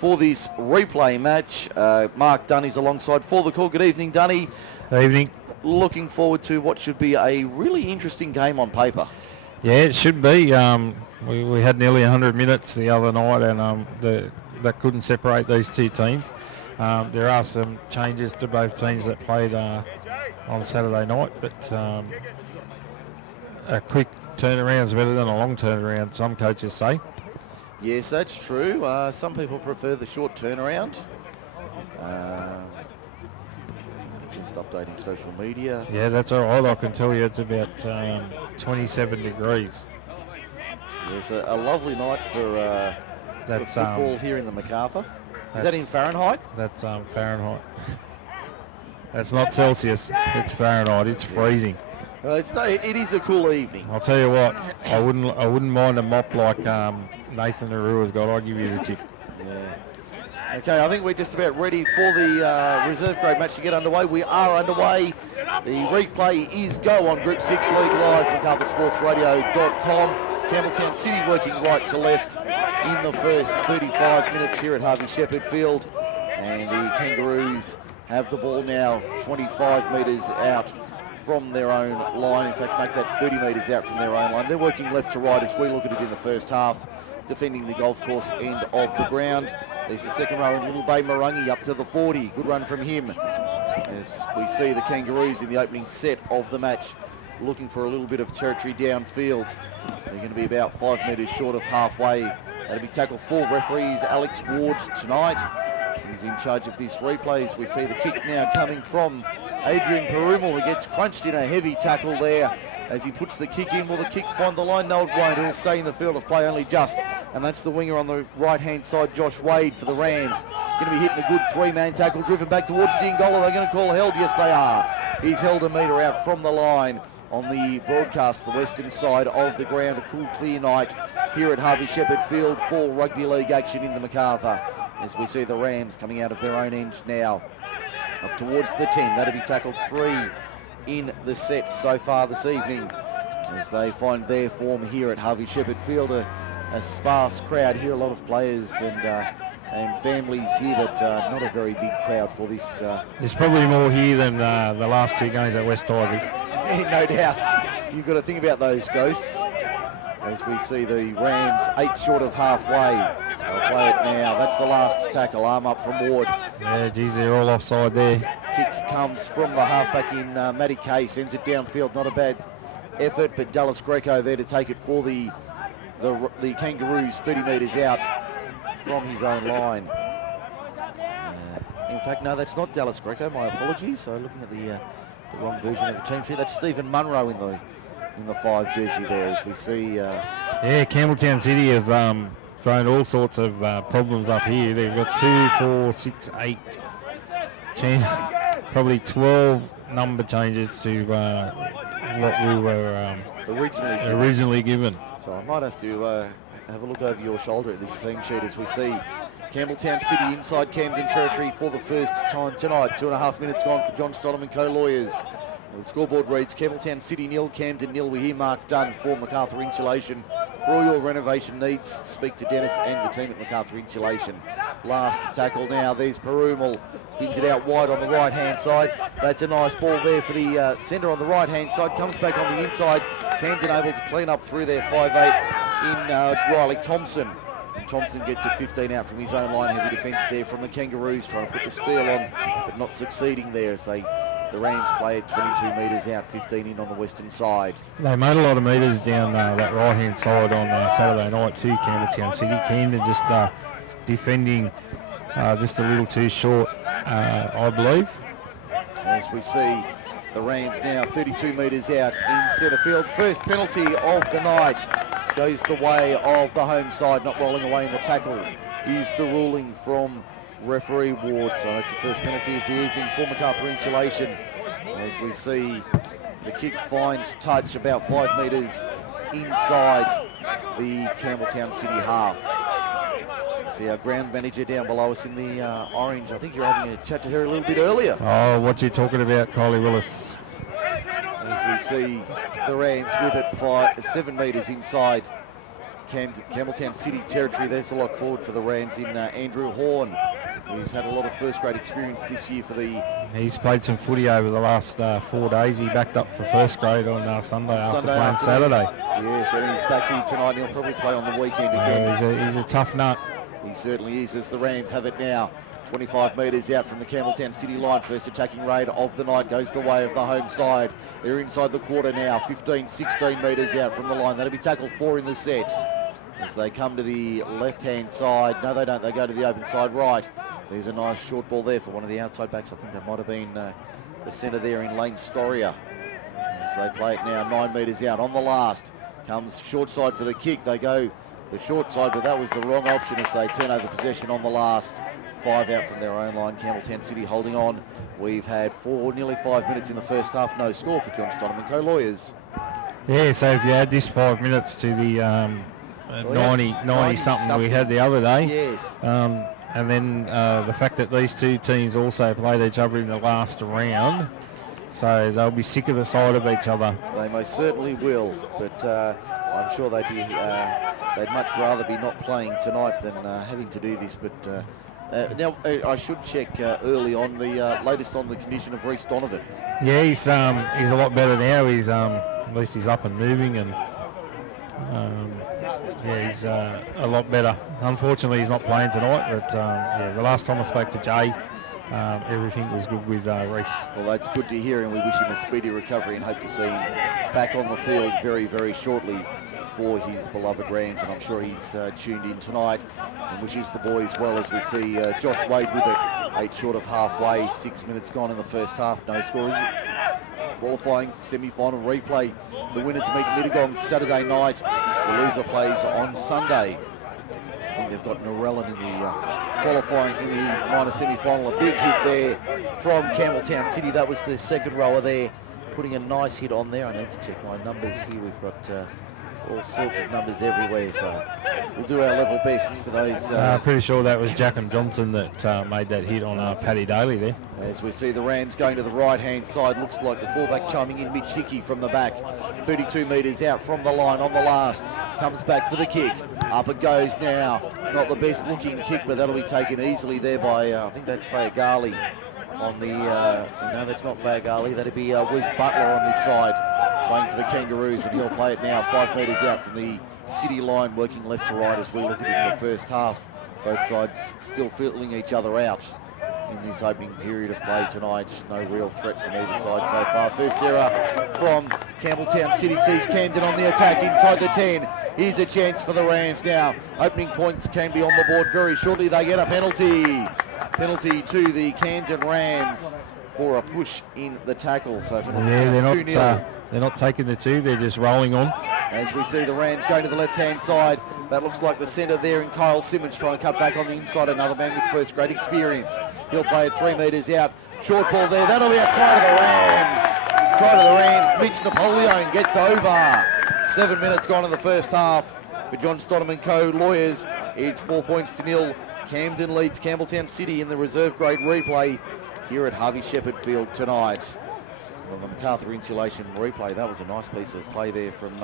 for this replay match. Mark Dunny's alongside for the call. Good evening, Dunny. Good evening. Looking forward to what should be a really interesting game on paper. Yeah, it should be. We had nearly 100 minutes the other night, and that couldn't separate these two teams. There are some changes to both teams that played on Saturday night, but a quick turnaround is better than a long turnaround, some coaches say. Yes, that's true. Some people prefer the short turnaround. Just updating social media. Yeah, that's all right. I can tell you it's about 27 degrees. Yes, a lovely night for football here in the MacArthur. Is that in Fahrenheit? That's Fahrenheit. That's not Celsius. It's Fahrenheit. It's freezing. It is a cool evening. I'll tell you what. I wouldn't mind a mop like Nathan Narua's got. I'll give you the tip. Yeah. Okay, I think we're just about ready for the reserve grade match to get underway. We are underway. The replay is go on Group 6 League Live, MacArthurSportsRadio.com. Campbelltown City working right to left in the first 35 minutes here at Harvey Shepherd Field. And the Kangaroos have the ball now 25 metres out from their own line. In fact, make that 30 metres out from their own line. They're working left to right as we look at it in the first half, defending the golf course end of the ground. There's the second row in Little Bay Marangi up to the 40. Good run from him. As we see the Kangaroos in the opening set of the match looking for a little bit of territory downfield. They're going to be about 5 metres short of halfway. That'll be tackle for referees Alex Ward tonight. He's in charge of this replay as we see the kick now coming from Adrian Perumal, who gets crunched in a heavy tackle there as he puts the kick in. Will the kick find the line? No, it won't. It'll stay in the field of play only just. And that's the winger on the right-hand side, Josh Wade, for the Rams. Going to be hitting a good three-man tackle, driven back towards Singola. They're going to call held. Yes, they are. He's held a metre out from the line on the broadcast, the western side of the ground. A cool, clear night here at Harvey Shepherd Field for rugby league action in the MacArthur. As we see the Rams coming out of their own end now, up towards the 10. That'll be tackled 3 in the set so far this evening, as they find their form here at Harvey Shepherd Field. A sparse crowd here, a lot of players and families here, but not a very big crowd for this. There's probably more here than the last two games at West Tigers. No doubt. You've got to think about those ghosts. As we see the Rams 8 short of halfway. They'll play it now. That's the last tackle. Arm up from Ward. Yeah, geez, they're all offside there. Kick comes from the halfback in Matty Kay. Sends it downfield. Not a bad effort, but Dallas Greco there to take it for the Kangaroos 30 metres out from his own line. In fact, no, that's not Dallas Greco. My apologies. So looking at the wrong version of the team sheet. That's Stephen Munro in the 5 jersey there, as we see. Yeah, Campbelltown City have thrown all sorts of problems up here. They've got 2, 4, 6, 8, 10, probably 12 number changes to what we were originally given. So I might have to have a look over your shoulder at this team sheet as we see Campbelltown City inside Camden territory for the first time tonight. 2.5 minutes gone for John Stonham and co-lawyers. The scoreboard reads Campbelltown City 0, Camden 0. We hear Mark Dunn for MacArthur Insulation. For all your renovation needs, speak to Dennis and the team at MacArthur Insulation. Last tackle now. There's Perumal. Spins it out wide on the right-hand side. That's a nice ball there for the centre on the right-hand side. Comes back on the inside. Camden able to clean up through their 5'8 in Riley Thompson. And Thompson gets it 15 out from his own line. Heavy defence there from the Kangaroos, trying to put the steal on, but not succeeding there as the Rams play at 22 metres out, 15 in on the western side. They made a lot of metres down that right-hand side on Saturday night too, Campbelltown City. Camden just defending just a little too short, I believe. As we see the Rams now 32 metres out in centre field. First penalty of the night goes the way of the home side, not rolling away in the tackle is the ruling from referee Ward. So that's the first penalty of the evening for MacArthur Insulation. As we see the kick finds touch about 5 metres inside the Campbelltown City half. See our ground manager down below us in the orange. I think you're having a chat to her a little bit earlier. Oh, what's he talking about, Kylie Willis? As we see the Rams with it 7 metres inside Campbelltown City territory. There's the lock forward for the Rams in Andrew Horn. He's had a lot of first grade experience this year for the... He's played some footy over the last 4 days. He backed up for first grade on Sunday after playing Saturday. Yes, and he's back here tonight. He'll probably play on the weekend again. He's a tough nut. He certainly is, as the Rams have it now. 25 metres out from the Campbelltown City line. First attacking raid of the night goes the way of the home side. They're inside the quarter now, 15, 16 metres out from the line. That'll be tackle 4 in the set. As they come to the left-hand side. No, they don't. They go to the open side right. There's a nice short ball there for one of the outside backs. I think that might have been the centre there in Lane Scoria. As they play it now, 9 metres out. On the last comes short side for the kick. They go the short side, but that was the wrong option as they turn over possession on the last. 5 out from their own line. Campbelltown City holding on. We've had nearly 5 minutes in the first half. No score for John Stonham and Co-Lawyers. Yeah, so if you add this 5 minutes to the 90 something we had the other day. Yes. And then the fact that these two teams also played each other in the last round, so they'll be sick of the sight of each other. They most certainly will, but I'm sure they'd much rather be not playing tonight than having to do this. But now I should check early on the latest on the condition of Reece Donovan. Yeah, he's a lot better now. He's at least he's up and moving, and he's a lot better. Unfortunately, he's not playing tonight, but the last time I spoke to Jay, everything was good with Reece. Well, that's good to hear, and we wish him a speedy recovery and hope to see him back on the field very, very shortly for his beloved Rams, and I'm sure he's tuned in tonight and wishes the boys well as we see Josh Wade with it. 8 short of halfway, 6 minutes gone in the first half. No score, is it? Qualifying semi-final replay. The winner to meet Mittagong Saturday night. The loser plays on Sunday. I think they've got Narellan in the qualifying in the minor semi-final. A big hit there from Campbelltown City. That was the second rower there, putting a nice hit on there. I need to check my numbers here. We've got all sorts of numbers everywhere, so we'll do our level best for those. Pretty sure that was Jack and Johnson that made that hit on Paddy Daly there. As we see the Rams going to the right-hand side, looks like the fullback chiming in, Mitch Hickey from the back, 32 metres out from the line on the last, comes back for the kick, up it goes now, not the best looking kick, but that'll be taken easily there by, I think that's Fayagali on the, no that's not Fayagali, that'll be Wes Butler on this side, playing for the Kangaroos, and he'll play it now 5 metres out from the city line, working left to right as we look at it in the first half. Both sides still feeling each other out in this opening period of play tonight. No real threat from either side so far. First error from Campbelltown City sees Camden on the attack inside the 10. Here's a chance for the Rams now. Opening points can be on the board very shortly. They get a penalty. Penalty to the Camden Rams for a push in the tackle. So they're not taking the 2, they're just rolling on. As we see the Rams going to the left-hand side, that looks like the centre there in Kyle Simmons trying to cut back on the inside, another man with first grade experience. He'll play it 3 metres out, short ball there, that'll be a try to the Rams. Try to the Rams, Mitch Napoleon gets over. 7 minutes gone in the first half for John Stonham and Co. Lawyers. It's 4 points to 0. Camden leads Campbelltown City in the reserve grade replay here at Harvey Shepherd Field tonight. On the MacArthur insulation replay, that was a nice piece of play there from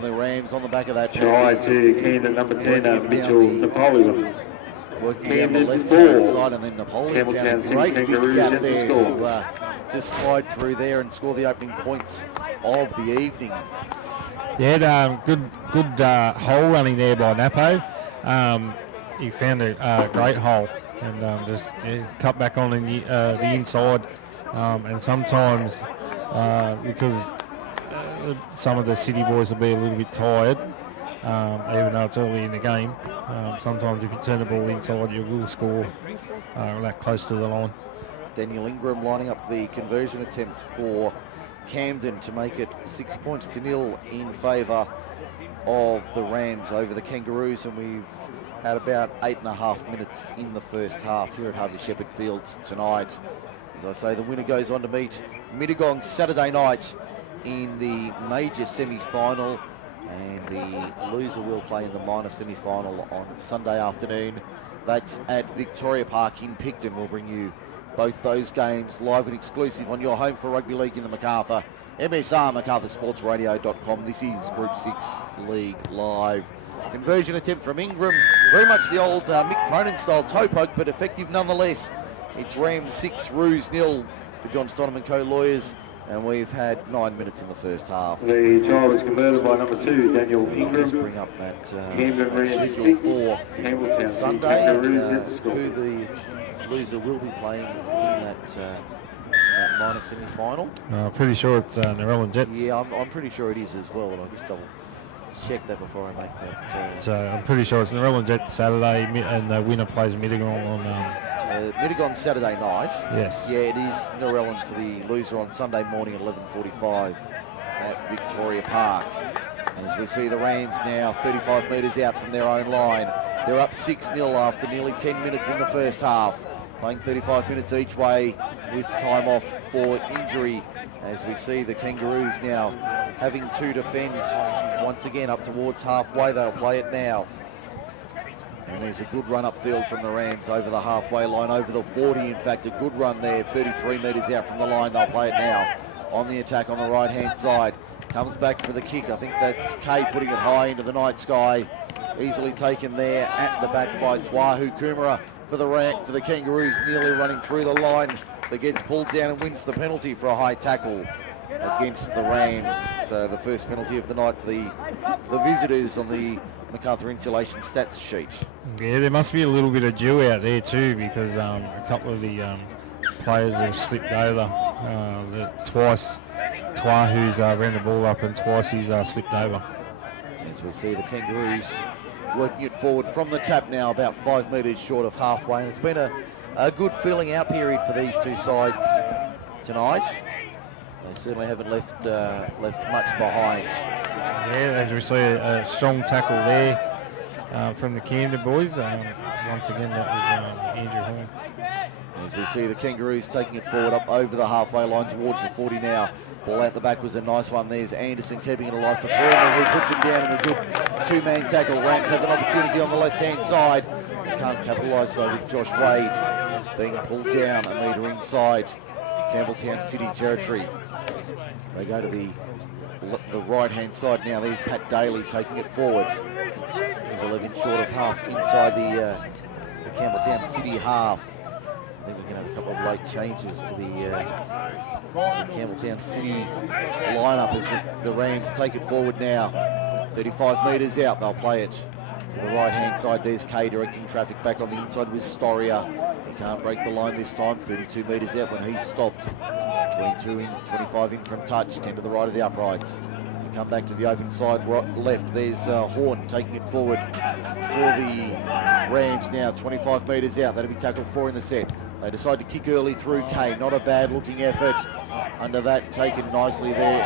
the Rams on the back of that. Try to Camden number 10, Mitchell Napoleon. Working down the left-hand side, and then Napoleon found a great big gap there to just slide through there and score the opening points of the evening. Yeah, good hole running there by Napo. He found a great hole and just cut back on the inside. And sometimes, because some of the City boys will be a little bit tired, even though it's early in the game, sometimes if you turn the ball inside, you will score that close to the line. Daniel Ingram lining up the conversion attempt for Camden to make it 6 points to 0 in favour of the Rams over the Kangaroos, and we've had about 8.5 minutes in the first half here at Harvey Shepherd Field tonight. As I say, the winner goes on to meet Mittagong Saturday night in the major semi-final, and the loser will play in the minor semi-final on Sunday afternoon. That's at Victoria Park in Picton. We'll bring you both those games live and exclusive on your home for rugby league in the MacArthur. MSR, MacArthurSportsRadio.com. This is Group 6 League Live. Conversion attempt from Ingram. Very much the old Mick Cronin style toe poke, but effective nonetheless. It's Rams 6, Roos 0 for John Stonham & Co lawyers. And we've had 9 minutes in the first half. The try was converted by number 2, Daniel Let's Ingram. bring up that Camden Rams schedule 6, for Campbelltown Sunday, and, who who the loser will be playing in that minor semi-final. Pretty sure it's Narellan Jets. Yeah, I'm pretty sure it is as well, and I'll just double check that before I make that. So I'm pretty sure it's Narellan Jets Saturday, and the winner plays Middlegon on. Middlegon Saturday night. Yes. Yeah, it is Narellan for the loser on Sunday morning at 11:45 at Victoria Park. As we see the Rams now 35 metres out from their own line. They're up 6-0 after nearly 10 minutes in the first half. Playing 35 minutes each way with time off for injury. As we see the Kangaroos now having to defend once again up towards halfway. They'll play it now. And there's a good run upfield from the Rams over the halfway line, over the 40 in fact, a good run there, 33 metres out from the line. They'll play it now on the attack on the right hand side. Comes back for the kick. I think that's Kay putting it high into the night sky. Easily taken there at the back by Twahu Kumara for the Kangaroos, nearly running through the line, but gets pulled down and wins the penalty for a high tackle against the Rams. So the first penalty of the night for the visitors on the MacArthur Insulation stats sheet. Yeah, there must be a little bit of dew out there too, because a couple of the players have slipped over. Twice Twahu's ran the ball up, and twice he's slipped over. As we see the Kangaroos working it forward from the tap now, about 5 metres short of halfway, and it's been a good filling out period for these two sides tonight. They certainly haven't left much behind. Yeah, as we see a strong tackle there from the Camden boys. Once again, that was Andrew Horn. As we see the Kangaroos taking it forward up over the halfway line towards the 40 now. Ball out the back was a nice one. There's Anderson keeping it alive for Turnbull, who puts him down in a good two-man tackle. Rams have an opportunity on the left-hand side. They can't capitalise though with Josh Wade being pulled down a metre inside Campbelltown City territory. They go to the right-hand side now. There's Pat Daly taking it forward. He's 11 short of half inside the Campbelltown City half. I think we're going to have a couple of late changes to the Campbelltown City lineup as the Rams take it forward now. 35 metres out, they'll play it to the right-hand side. There's Kay directing traffic back on the inside with Storia. He can't break the line this time. 32 metres out when he stopped. 22 in, 25 in from touch, 10 to the right of the uprights. Come back to the open side, right, left. There's Horn taking it forward for the Rams now. 25 metres out. That'll be tackled 4 in the set. They decide to kick early through Kay. Not a bad looking effort. Under that, taken nicely there.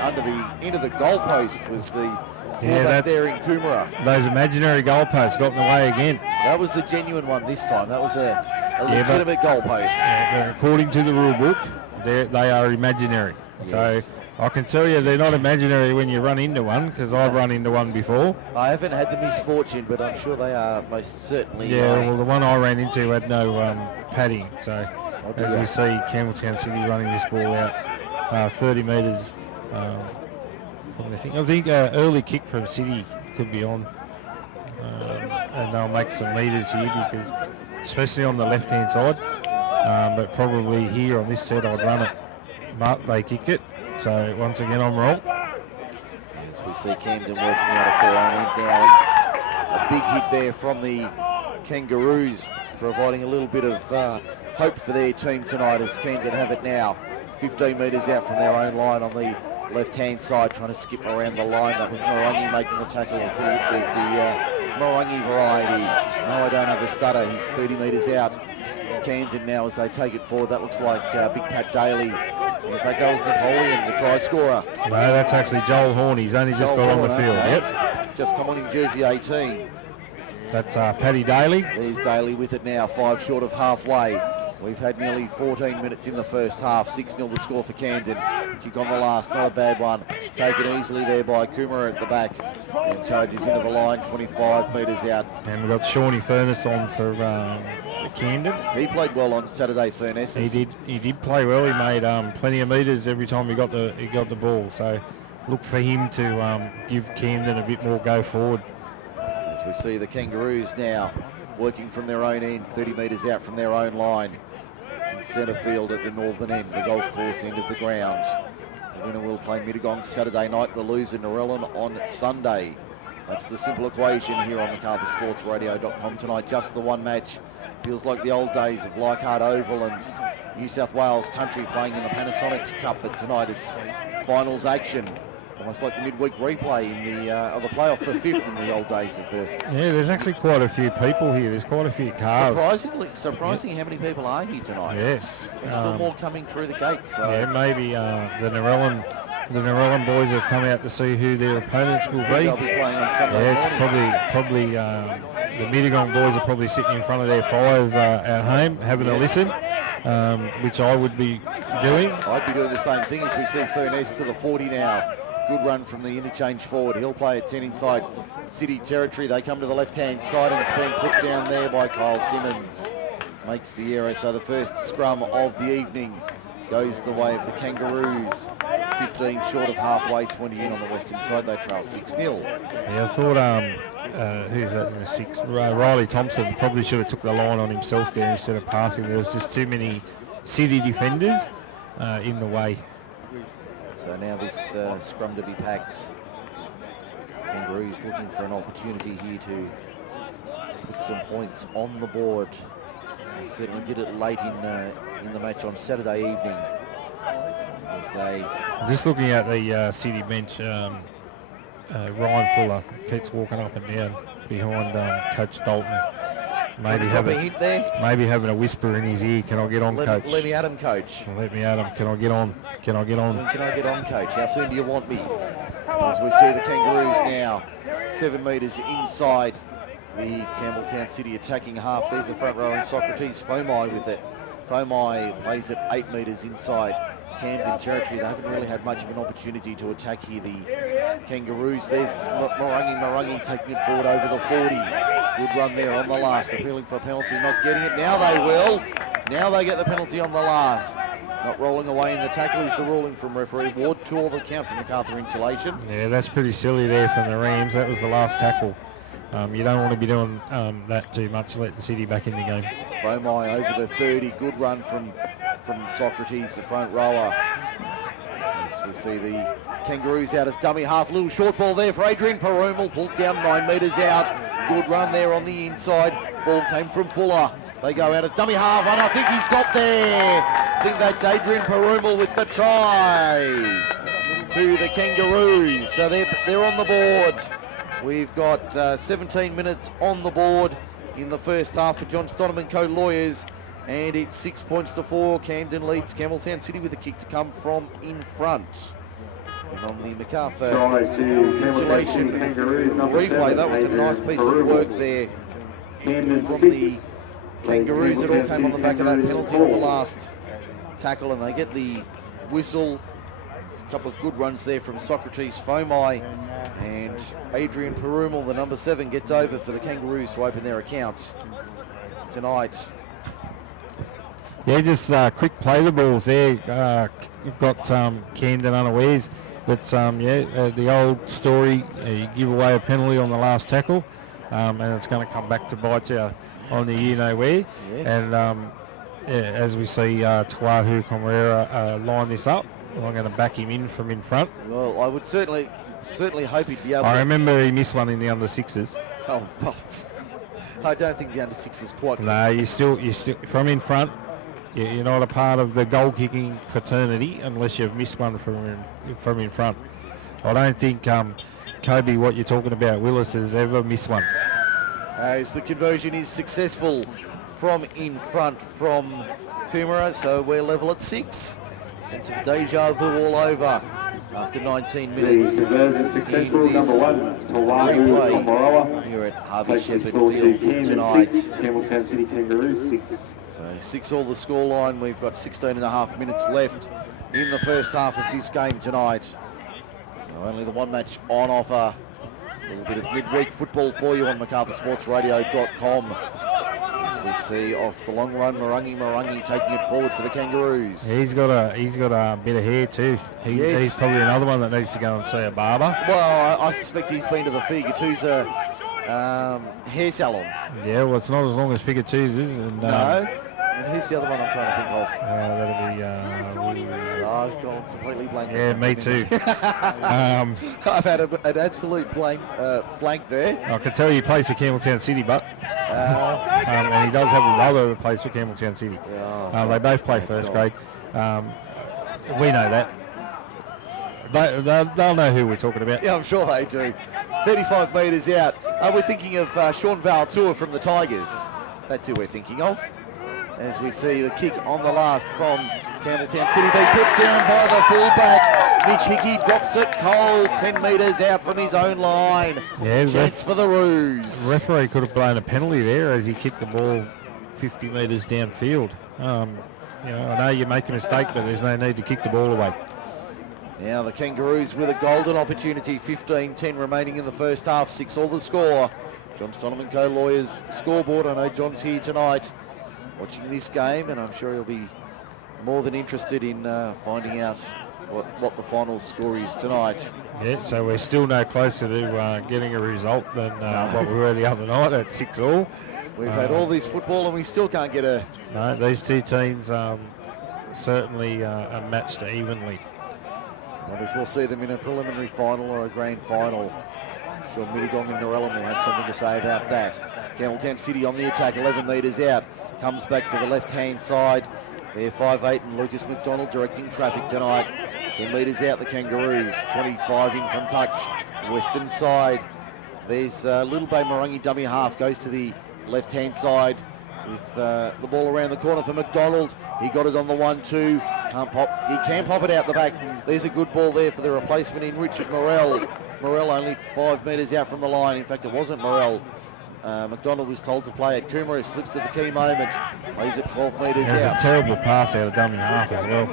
Into the goalpost was the fullback there in Kumara. Those imaginary goalposts got in the way again. That was the genuine one this time. That was a legitimate goalpost. Yeah, but according to the rule book, they are imaginary. Yes. So I can tell you they're not imaginary when you run into one, because I've run into one before. I haven't had the misfortune, but I'm sure they are most certainly. Yeah, well, the one I ran into had no padding. So as we see Campbelltown City running this ball out 30 metres from the thing. I think early kick from City could be on, and they'll make some metres here, because especially on the left-hand side, but probably here on this set I'd run it. But they kick it. So once again, I'm wrong. As we see Camden working out of their own end now, a big hit there from the Kangaroos, providing a little bit of hope for their team tonight as Camden have it now. 15 metres out from their own line on the left-hand side, trying to skip around the line. That was Morangi making the tackle of the Morangi variety. No, I don't have a stutter. He's 30 metres out. Camden now as they take it forward. That looks like Big Pat Daly. In fact, that was Napoleon, the try scorer. No, that's actually Joel Horn. He's only just got on the field. Okay. Yep. Just come on in jersey 18. That's Paddy Daly. There's Daly with it now, 5 short of halfway. We've had nearly 14 minutes in the first half. 6-0 the score for Camden. Kick on the last, not a bad one. Taken easily there by Kumara at the back. And charges into the line, 25 metres out. And we've got Shawnee Furness on for Camden. He played well on Saturday, Furness. He did play well. He made plenty of metres every time he got the ball. So look for him to give Camden a bit more go forward. As As we see the Kangaroos now working from their own end, 30 metres out from their own line. In centre field at the northern end, the golf course end of the ground. The winner will play Mittagong Saturday night, the loser Narellan on Sunday. That's the simple equation here on MacArthurSportsRadio.com tonight. Just the one match. Feels like the old days of Leichhardt Oval and New South Wales Country playing in the Panasonic Cup, but tonight it's finals action. Almost like the midweek replay in the of the playoff for fifth in the old days of the... Yeah, there's actually quite a few people here. There's quite a few cars. Surprising how many people are here tonight. Yes. And still more coming through the gates. So. Yeah, maybe the Narellan boys have come out to see who their opponents will be. They'll be playing on Sunday it's probably the Mittagong boys are probably sitting in front of their fires at home having a listen, which I would be doing. I'd be doing the same thing as we see Furness to the 40 now. Good run from the interchange forward. He'll play at 10 inside City territory. They come to the left-hand side and it's been put down there by Kyle Simmons. Makes the error. So the first scrum of the evening goes the way of the Kangaroos. 15 short of halfway, 20 in on the western side. They trail 6-0. Yeah, I thought, who's that in the six? Riley Thompson probably should have took the line on himself there instead of passing. There was just too many City defenders in the way. So now this scrum to be packed. Kangaroos looking for an opportunity here to put some points on the board. They certainly did it late in the match on Saturday evening. As they... Just looking at the City bench, Ryan Fuller keeps walking up and down behind Coach Dalton. Maybe having a whisper in his ear. Can I get on, Coach? Let me at him, Coach. Let me at him. Can I get on? Can I get on? When can I get on, Coach? How soon do you want me? As we see the Kangaroos now 7 metres inside the Campbelltown City attacking half. There's the front row and Socrates Fomai with it. Fomai plays at 8 metres inside Camden territory. They haven't really had much of an opportunity to attack here, the Kangaroos. There's Morangi taking it forward over the 40. Good run there on the last, appealing for a penalty, not getting it. Now they will. Now they get the penalty on the last. Not rolling away in the tackle is the ruling from referee Ward. 2 all the count from MacArthur Insulation. Yeah, that's pretty silly there from the Rams. That was the last tackle. You don't want to be doing that too much. Let the City back in the game. Fomai over the 30. Good run from Socrates, the front rower. As we see the Kangaroos out of dummy half. Little short ball there for Adrian Perumal. Pulled down 9 metres out. Good run there on the inside. Ball came from Fuller. They go out of dummy half, and I think he's got there. I think that's Adrian Perumal with the try to the Kangaroos. So they're on the board. We've got 17 minutes on the board in the first half for John Stonham & Co Lawyers, and it's 6 points to 4. Camden leads Campbelltown City with a kick to come from in front. And on the MacArthur Insulation replay, that was a nice piece of work there from the Kangaroos. It all came on the back of that penalty on the last tackle, and they get the whistle. A couple of good runs there from Socrates Fomai, and Adrian Perumal, the number 7, gets over for the Kangaroos to open their accounts tonight. Yeah, just quick play the balls there. You've got Camden unawares, but the old story, you give away a penalty on the last tackle, and it's going to come back to bite you on the you-know-where. Yes. And as we see Tuahu Comrera line this up, I'm going to back him in from in front. Well, I would certainly hope he'd be able I remember he missed one in the under-6s. Oh, I don't think the under-6s quite... No, you still from in front. You're not a part of the goal-kicking fraternity unless you've missed one from in front. I don't think Kobe, what you're talking about, Willis, has ever missed one. As the conversion is successful from in front from Kumara, so we're level at 6. Sense of deja vu all over after 19 minutes. The conversion successful, number 1, Tawaru Komoroa. Here at Harvey Shepherd Field tonight. Campbelltown City Kangaroos 6. So 6 all the scoreline. We've got 16 and a half minutes left in the first half of this game tonight. So only the one match on offer. A little bit of midweek football for you on MacArthurSportsRadio.com. As we see off the long run, Morangi taking it forward for the Kangaroos. He's got a bit of hair too. He's probably another one that needs to go and see a barber. Well, I suspect he's been to the Figatusa hair salon. Yeah, well, it's not as long as Figure Cheese's. And, No. And who's the other one I'm trying to think of? That'll be... I've gone completely blank. yeah, me too. I've had an absolute blank there. I can tell you he plays for Campbelltown City, but... and he does have a brother who plays for Campbelltown City. They both play first grade. We know that. They'll know who we're talking about. Yeah, I'm sure they do. 35 metres out. We're thinking of Sean Valtour from the Tigers. That's who we're thinking of. As we see the kick on the last from Campbelltown City being put down by the fullback. Mitch Hickey drops it cold, 10 metres out from his own line. Yeah, chance for the Roos. Referee could have blown a penalty there as he kicked the ball 50 metres downfield. I know you make a mistake, but there's no need to kick the ball away. Now the Kangaroos with a golden opportunity. 15-10 remaining in the first half. 6-all the score. John Stoneman Co. Lawyers scoreboard. I know John's here tonight watching this game, and I'm sure he'll be more than interested in finding out what the final score is tonight. Yeah, so we're still no closer to getting a result than what we were the other night at 6-all. We've had all this football and we still can't get a... No, these two teams certainly are matched evenly. I wonder if we'll see them in a preliminary final or a grand final. I'm sure Mittagong and Norellan will have something to say about that. Campbelltown City on the attack, 11 metres out. Comes back to the left-hand side. They're 5'8", and Lucas McDonald directing traffic tonight. 10 metres out, the Kangaroos. 25 in from touch. Western side. There's Little Bay Morangi dummy half. Goes to the left-hand side with the ball around the corner for McDonald. He got it on the 1-2. He can pop it out the back. There's a good ball there for the replacement in Richard Morell. Morell only 5 metres out from the line. In fact, it wasn't Morell. McDonald was told to play it. Kumara slips at the key moment. Plays it 12 metres out. There's a terrible pass out of dummy half as well.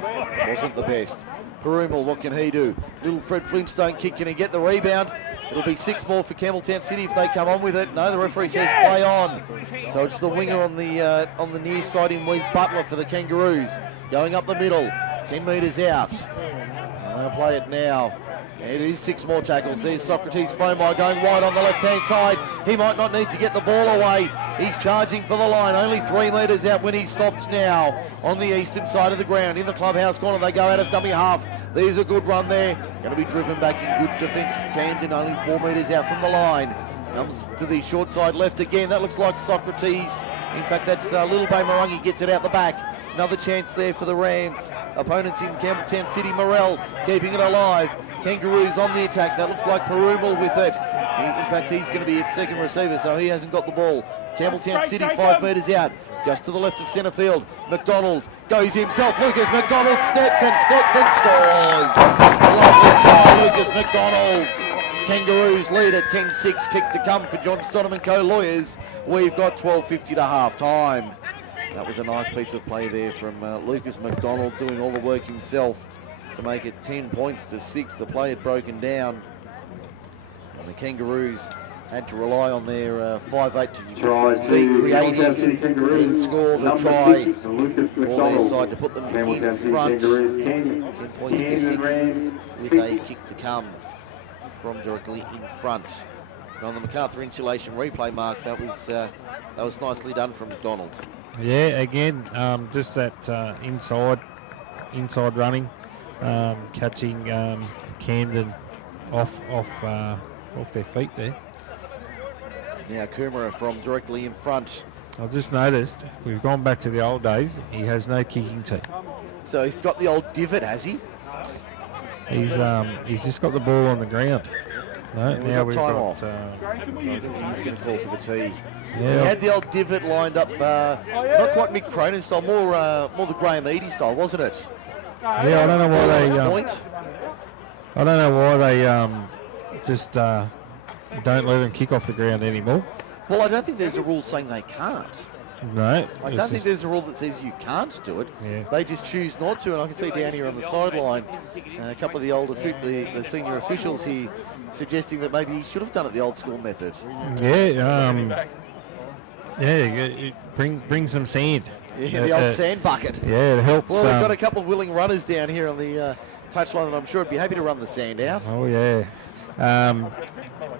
Wasn't the best. Perumal, what can he do? Little Fred Flintstone kick. Can he get the rebound? It'll be 6 more for Campbelltown City if they come on with it. No, the referee says play on. So it's the winger on the near side in Wes Butler for the Kangaroos. Going up the middle. 10 metres out. And they'll play it now. It is 6 more tackles. There's Socrates Fromar going wide on the left-hand side. He might not need to get the ball away. He's charging for the line. Only 3 metres out when he stops now on the eastern side of the ground. In the clubhouse corner, they go out of dummy half. There's a good run there. Going to be driven back in good defence. Camden only 4 metres out from the line. Comes to the short side left again. That looks like Socrates. In fact, that's Little Bay Morangi gets it out the back. Another chance there for the Rams. Opponents in Campbelltown City. Morell keeping it alive. Kangaroos on the attack. That looks like Perumal with it. In fact, he's going to be its second receiver, so he hasn't got the ball. Campbelltown City 5 metres out. Just to the left of centre field. McDonald goes himself. Lucas McDonald steps and scores. Lovely try, Lucas McDonald. Kangaroos lead at 10-6. Kick to come for John Stoneman Co. Lawyers. We've got 12:50 to half time. That was a nice piece of play there from Lucas McDonald, doing all the work himself to make it 10 points to 6. The play had broken down, and the Kangaroos had to rely on their 5'8" to be creative and score the try for their side to put them in front. 10 points to 6 with a kick to come from directly in front. And on the MacArthur insulation replay, Mark, that was nicely done from McDonald. Yeah, again, just that inside running, catching Camden off their feet there. Now Kumara from directly in front. I've just noticed we've gone back to the old days. He has no kicking team. So he's got the old divot, has he? He's just got the ball on the ground. No, and now we've got time off. So I think he's going to call for the tee. Yeah. He had the old divot lined up, not quite Mick Cronin style, more the Graham Eady style, wasn't it? Yeah, I don't know why they just don't let him kick off the ground anymore. Well, I don't think there's a rule saying they can't. No. I don't think there's a rule that says you can't do it. Yeah. They just choose not to, and I can see down here on the sideline a couple of the older, the senior officials here suggesting that maybe he should have done it the old school method. Yeah, bring some sand. Yeah, the old sand bucket. Yeah, it helps. Well, we've got a couple of willing runners down here on the touchline, and I'm sure I'd be happy to run the sand out. Oh, yeah.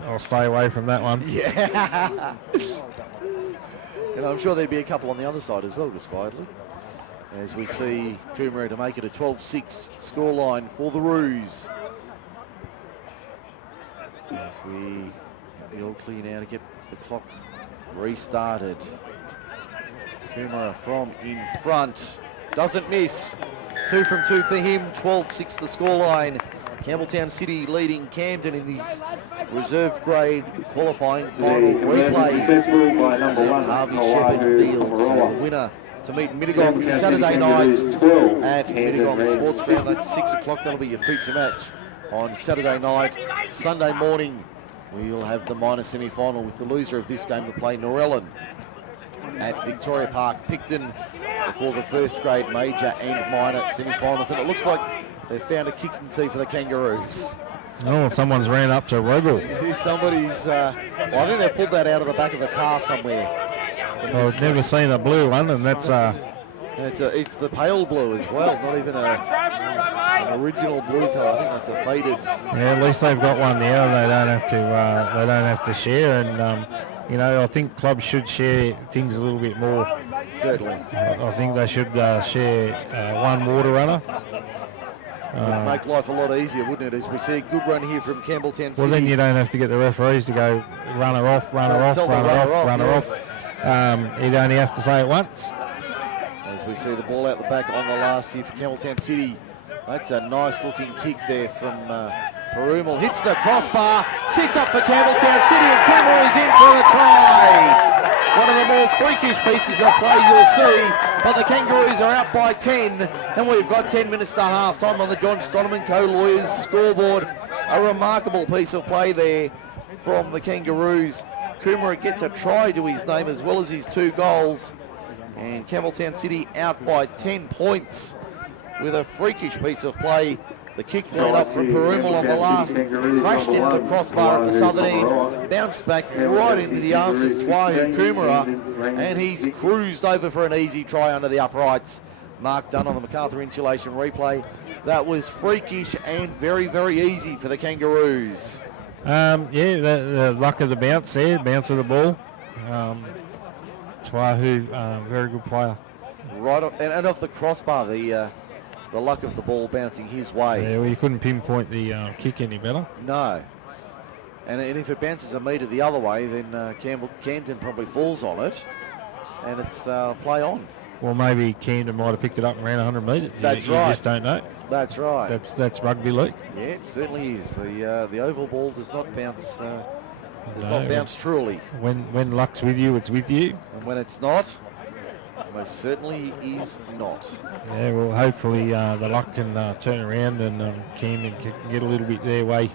I'll stay away from that one. Yeah. And I'm sure there'd be a couple on the other side as well, just quietly. As we see Coomera to make it a 12-6 scoreline for the Roos. As we get the all clear now to get the clock restarted. Coomera from in front. Doesn't miss. 2 from 2 for him. 12-6 the scoreline. Campbelltown City leading Camden in these reserve grade qualifying final replay. By number 1, Harvey Shepherd Fields, the winner to meet Mittagong Saturday night at Mittagong Sports Ground. That's 6 o'clock. That'll be your feature match on Saturday night. Sunday morning, we'll have the minor semi-final with the loser of this game to play Norellan at Victoria Park, Picton, before the first grade major and minor semi-finals. And it looks like they've found a kicking tee for the Kangaroos. Oh, someone's ran up to Rugby. Somebody's, well, I think they've pulled that out of the back of a car somewhere. I've never seen a blue one, and that's it's the pale blue as well, not even an original blue colour. I think that's a faded. Yeah, at least they've got one now. They don't have to share, and I think clubs should share things a little bit more. Certainly. I think they should share one water runner. Make life a lot easier, wouldn't it? As we see a good run here from Campbelltown City. Well, then you don't have to get the referees to go runner off. You'd only have to say it once. As we see the ball out the back on the last here for Campbelltown City. That's a nice looking kick there from Perumal. Hits the crossbar, sits up for Campbelltown City, and Turnbull is in for the try. One of the more freakish pieces of play you'll see, but the Kangaroos are out by 10, and we've got 10 minutes to half time on the John Stoneman Co-Lawyers scoreboard. A remarkable piece of play there from the Kangaroos. Coomera gets a try to his name as well as his 2 goals, and Campbelltown City out by 10 points with a freakish piece of play. The kick went up from Perumal on the last, crashed into the crossbar at the southern end, bounced back right into the arms of Twahu Coomera, and he's cruised over for an easy try under the uprights. Mark Dunn on the MacArthur insulation replay. That was freakish and very, very easy for the Kangaroos. The luck of the bounce there, bounce of the ball. Twahu, very good player. Right on, and off the crossbar, the luck of the ball bouncing his way. Yeah, well, you couldn't pinpoint the kick any better. No. And if it bounces a metre the other way, then Camden probably falls on it, and it's play on. Well, maybe Camden might have picked it up and ran 100 metres. That's right. You just don't know. That's right. That's rugby league. Yeah, it certainly is. The oval ball does not bounce. Not bounce truly. When luck's with you, it's with you. And when it's not, most certainly is not. Yeah, well, hopefully the luck can turn around and Camden can get a little bit their way.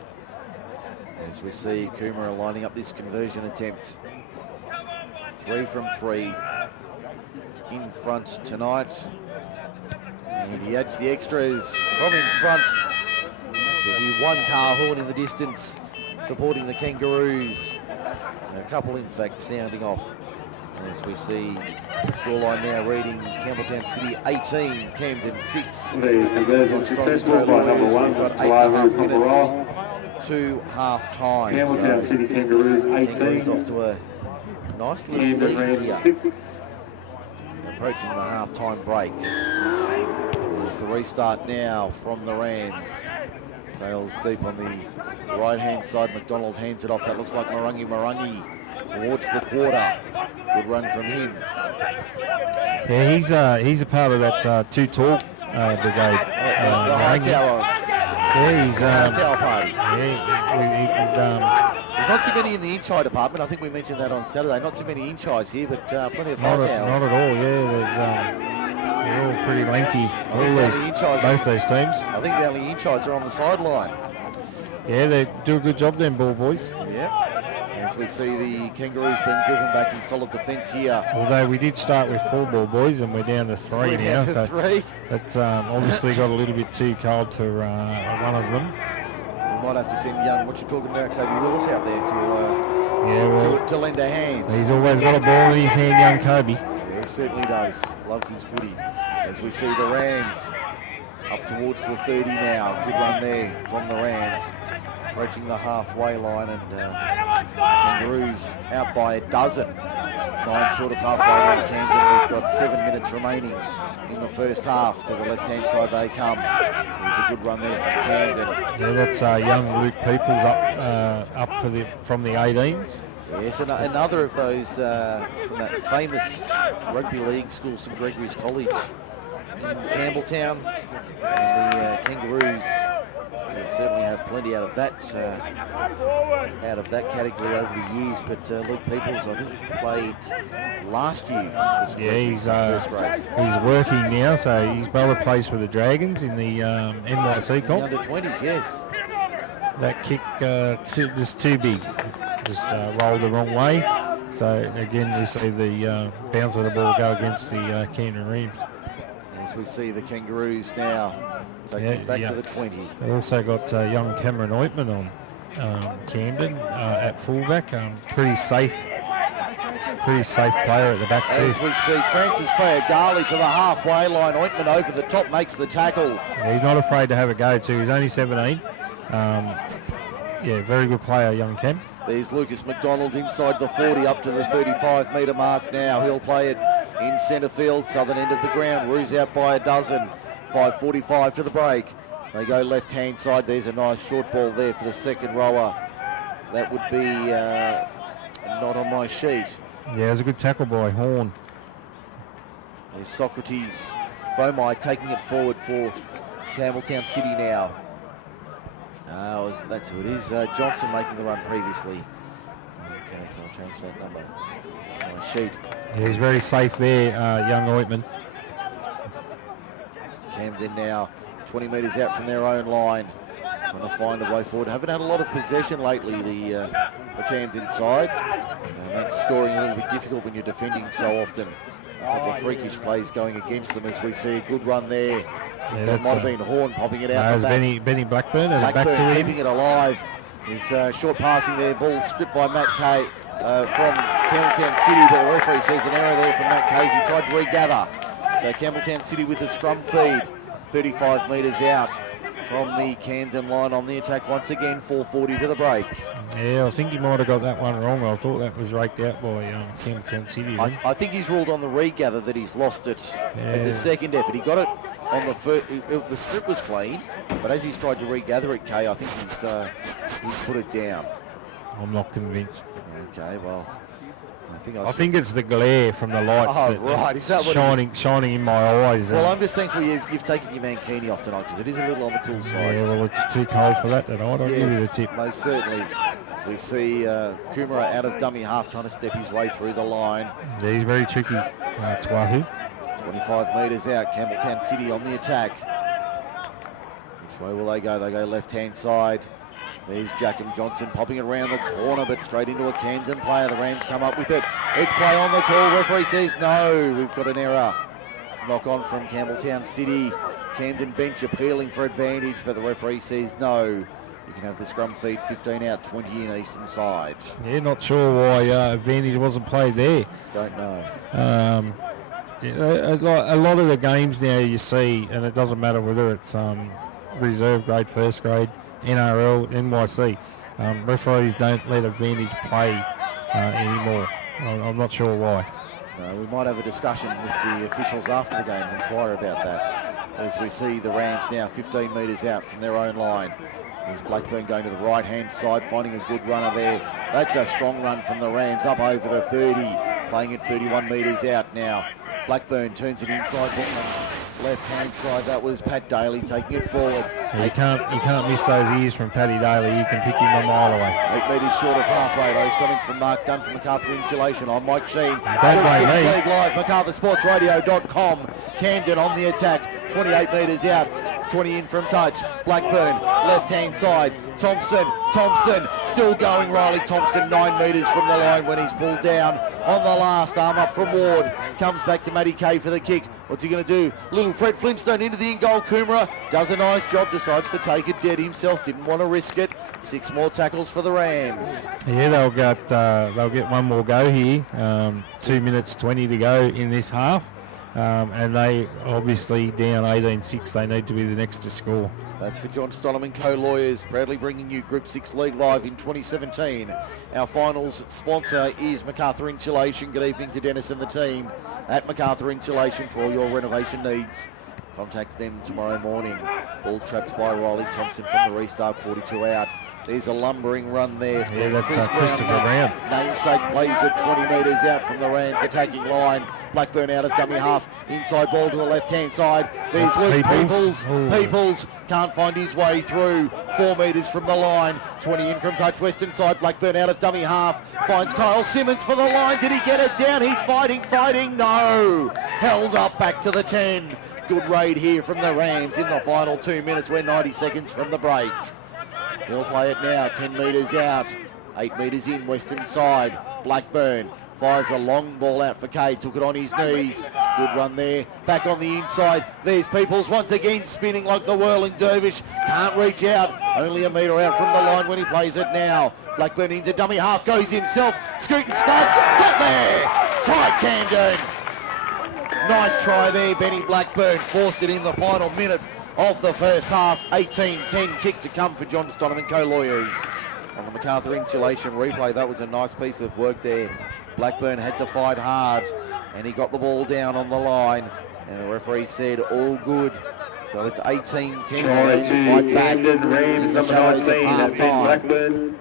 As we see Coomera lining up this conversion attempt. 3 from 3 in front tonight. And he adds the extras from in front. As we hear one car horn in the distance supporting the Kangaroos. And a couple, in fact, sounding off. As we see the scoreline now reading Campbelltown City 18, Camden 6. The conversion successful by number 1. We've got 8.5 minutes to half time. Campbelltown City Kangaroos 18. Kangaroos off to a nice little lead here. 6. Approaching the half-time break. There's the restart now from the Rams. Sails deep on the right-hand side. McDonald hands it off. That looks like Marangi towards the quarter. Good run from him. Yeah, he's a part of that too tall brigade. The Hightower. Yeah, he's Hightower party. Yeah, there's not too many in the inch high department. I think we mentioned that on Saturday. Not too many inch highs here, but plenty of high towers. Not at all. Yeah, they're all pretty lanky. Both those teams. I think the only inch highs are on the sideline. Yeah, they do a good job then, ball boys. Yeah. As we see the Kangaroos being driven back in solid defence here. Although we did start with 4 ball boys and we're down to 3 now. So 3. That's obviously got a little bit too cold for one of them. We might have to send young, what you're talking about, Kobe Willis out there to lend a hand. He's always got a ball in his hand, young Kobe. Yeah, he certainly does. Loves his footy. As we see the Rams up towards the 30 now. Good run there from the Rams. approaching the halfway line, and Kangaroos out by a dozen. 9 short of halfway down Camden. We've got 7 minutes remaining in the first half. To the left-hand side they come. There's a good run there from Camden. Yeah, that's young Luke Peoples up from the 18s. Yes, another of those from that famous rugby league school, St Gregory's College in Campbelltown. And the Kangaroos certainly have plenty out of that category over the years. But Luke Peoples, I think, played last year. Yeah, he's first grade. He's working now, so his brother plays for the Dragons in the NYC comp. Under 20s, yes. That kick just too big, just rolled the wrong way. So again, we see the bounce of the ball go against the Camden Rams. As we see the Kangaroos now taking it back to the 20. They've also got young Cameron Ointman on Camden at fullback. Pretty safe player at the back too. As we see Francis Fayagali to the halfway line. Ointman over the top makes the tackle. Yeah, he's not afraid to have a go too. He's only 17. Very good player, young Cam. There's Lucas McDonald inside the 40 up to the 35 metre mark now. He'll play it in centre field, southern end of the ground. Roos out by a dozen. 5:45 to the break. They go left-hand side. There's a nice short ball there for the second rower. That would be not on my sheet. Yeah, it was a good tackle by Horn. There's Socrates Fomai taking it forward for Campbelltown City now. That's who it is. Johnson making the run previously. Okay, so I'll change that number on my sheet. Yeah, he's very safe there, young Ointman. Camden now 20 metres out from their own line, trying to find a way forward. Haven't had a lot of possession lately, the Camden side. So it makes scoring a little bit difficult when you're defending so often. A couple of freakish plays going against them as we see a good run there. Yeah, that might have been Horn popping it out. The back. Benny Blackburn and back to him. Keeping it alive. His short passing there, ball stripped by Matt Kay from Campbelltown City, but the referee says an error there from Matt Kay. He tried to regather. So Campbelltown City with the scrum feed, 35 metres out from the Camden line on the attack once again. 4:40 to the break. Yeah, I think he might have got that one wrong. I thought that was raked out by Campbelltown City. I think he's ruled on the regather that he's lost it at the second effort. He got it on the first. The strip was clean, but as he's tried to regather it, Kay, I think he's put it down. I'm not convinced. Okay, well, I think it's the glare from the lights that's shining in my eyes. Well, I'm just thankful you've taken your mankini off tonight because it is a little on the cool side. Yeah, well, it's too cold for that tonight. I'll give you the tip. Most certainly. We see Kumara out of dummy half trying to step his way through the line. Yeah, he's very tricky, Twahu. 25 metres out, Campbelltown City on the attack. Which way will they go? They go left-hand side. There's Jackham Johnson popping it around the corner, but straight into a Camden player. The Rams come up with it. It's play on the call. Referee says no. We've got an error. Knock on from Campbelltown City. Camden bench appealing for advantage, but the referee says no. You can have the scrum feed 15 out, 20 in eastern side. Yeah, not sure why advantage wasn't played there. Don't know. A lot of the games now you see, and it doesn't matter whether it's reserve grade, first grade, NRL, NYC, referees don't let advantage play anymore. I'm not sure why. We might have a discussion with the officials after the game and inquire about that. As we see the Rams now 15 metres out from their own line. There's Blackburn going to the right-hand side, finding a good runner there. That's a strong run from the Rams, up over the 30, playing at 31 metres out now. Blackburn turns it inside, left-hand side. That was Pat Daly taking it forward. Yeah, you can't miss those ears from Paddy Daly. You can pick him a mile away. 8 metres short of halfway. Those comments from Mark Dunn from MacArthur Insulation. I'm Mike Shean. Don't blame me. League Live, MacArthurSportsRadio.com. Camden on the attack. 28 metres out. 20 in from touch. Blackburn, left-hand side. Thompson still going. Riley Thompson 9 metres from the line when he's pulled down on the last arm up from Ward. Comes back to Matty Kay for the kick. What's he going to do? Little Fred Flintstone into the in-goal. Kumara does a nice job, decides to take it dead himself. Didn't want to risk it. 6 more tackles for the Rams. Yeah, they'll get one more go here. 2 minutes 20 to go in this half. and they obviously down 18-6. They need to be the next to score. That's for John Stonham and Co-Lawyers, proudly bringing you Group 6 League Live in 2017. Our finals sponsor is MacArthur Insulation. Good evening to Dennis and the team at MacArthur Insulation for all your renovation needs. Contact them tomorrow morning. Ball trapped by Riley Thompson from the restart, 42 out. There's a lumbering run there from Christopher Brown. Namesake plays it 20 metres out from the Rams attacking line. Blackburn out of dummy half. Inside ball to the left-hand side. There's Luke Peoples. Peoples can't find his way through. 4 metres from the line. 20 in from touch western side. Blackburn out of dummy half. Finds Kyle Simmons for the line. Did he get it down? He's fighting. No. Held up back to the 10. Good raid here from the Rams in the final 2 minutes. We're 90 seconds from the break. He'll play it now, 10 metres out, 8 metres in, western side. Blackburn fires a long ball out for Kay, took it on his knees. Good run there, back on the inside. There's Peoples once again spinning like the whirling dervish. Can't reach out, only a metre out from the line when he plays it now. Blackburn into dummy half, goes himself. Scoot and Scots, got there! Try Camden! Nice try there, Benny Blackburn. Forced it in the final minute of the first half. 18-10 kick to come for John Stonham and Co-Lawyers. On the MacArthur Insulation replay, that was a nice piece of work there. Blackburn had to fight hard and he got the ball down on the line and the referee said all good. So it's 18-10. Fight back in the shadows of half-time.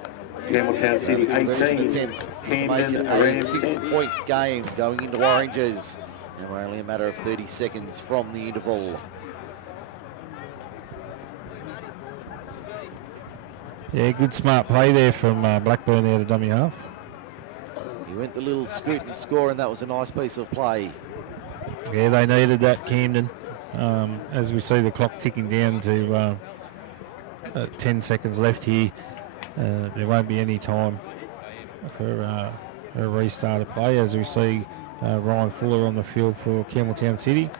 Campbelltown City 18. Attempt to make it a 6-point game going into Oranges. And we're only a matter of 30 seconds from the interval. Yeah, good smart play there from Blackburn out of dummy half. He went the little scoot and score, and that was a nice piece of play. Yeah, they needed that, Camden. As we see the clock ticking down to 10 seconds left here, there won't be any time for a restart of play. As we see Ryan Fuller on the field for Campbelltown City.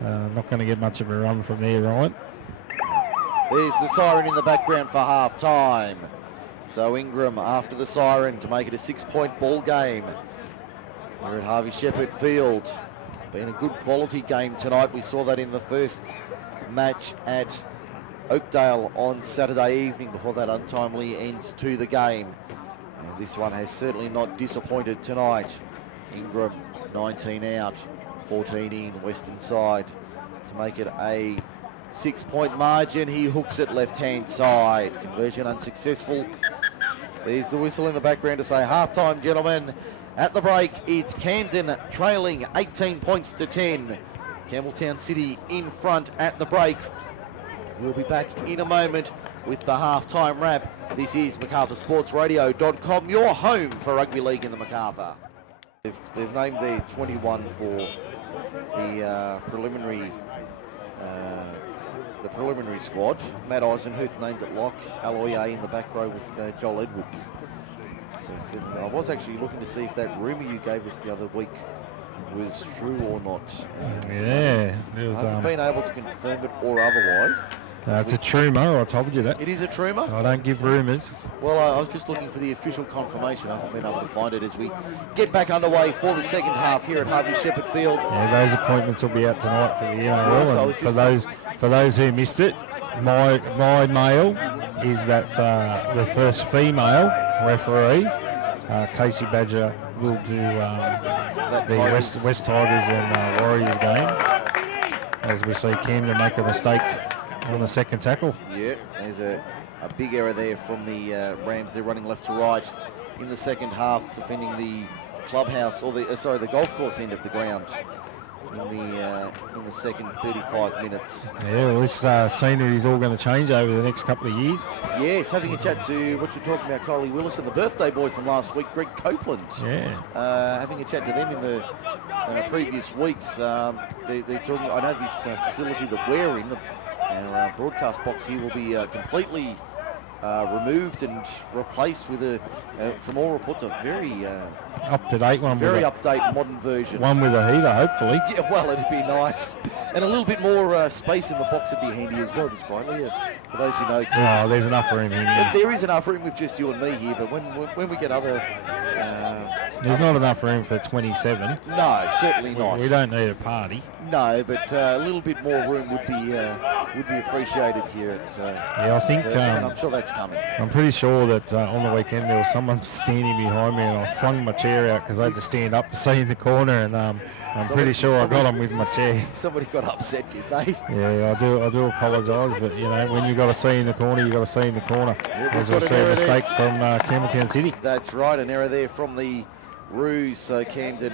Not going to get much of a run from there, Ryan. There's the siren in the background for half-time. So Ingram after the siren to make it a 6-point ball game. We're at Harvey Shepherd Field. Been a good quality game tonight. We saw that in the first match at Oakdale on Saturday evening before that untimely end to the game. And this one has certainly not disappointed tonight. Ingram 19 out, 14 in, western side to make it a 6-point margin. He hooks it left-hand side. Conversion unsuccessful. There's the whistle in the background to say half-time, gentlemen. At the break, it's Camden trailing 18 points to 10. Campbelltown City in front at the break. We'll be back in a moment with the half-time wrap. This is MacArthurSportsRadio.com, your home for rugby league in the MacArthur. They've named their 21 for the preliminary squad. Matt Eisenhuth named it lock. Aloye in the back row with Joel Edwards. So I was actually looking to see if that rumour you gave us the other week was true or not. Yeah, it was, I haven't been able to confirm it or otherwise. It's a trumour, I told you that. It is a trumour? I don't give rumours. Well, I was just looking for the official confirmation. I haven't been able to find it as we get back underway for the second half here at Harvey Shepherd Field. Yeah, those appointments will be out tonight for the NRL. So for those who missed it, my mail is that the first female referee, Casey Badger, will do the West Tigers and Warriors game. As we see Camden make a mistake on the second tackle. Yeah, there's a big error there from the Rams. They're running left to right in the second half, defending the clubhouse or the golf course end of the ground in the second 35 minutes. Yeah, well, this scenery is all going to change over the next couple of years. Yes, having a chat to what you're talking about, Kylie Willis and the birthday boy from last week, Greg Copeland. Yeah. Having a chat to them in the previous weeks. They're talking. I know this facility that we're in. Our broadcast box here will be completely removed and replaced with from all reports, a very up-to-date one. Very up-to-date modern version. One with a heater, hopefully. Yeah, well, it'd be nice. And a little bit more space in the box would be handy as well, just quietly. For those who know. Oh, there's enough room here. There is enough room with just you and me here, but when we get other There's not enough room for 27. No, certainly not. We don't need a party. No, but a little bit more room would be appreciated here. I think. And I'm sure that's coming. I'm pretty sure that on the weekend there was someone standing behind me, and I flung my chair out because I had to stand up to see in the corner, and I'm pretty sure I got them with my chair. Somebody got upset, did they? Yeah, I do apologise, but you know, when you got to see in the corner, you got to see in the corner. As I see a mistake from Campbelltown City. That's right, an error there from the Roos. So Camden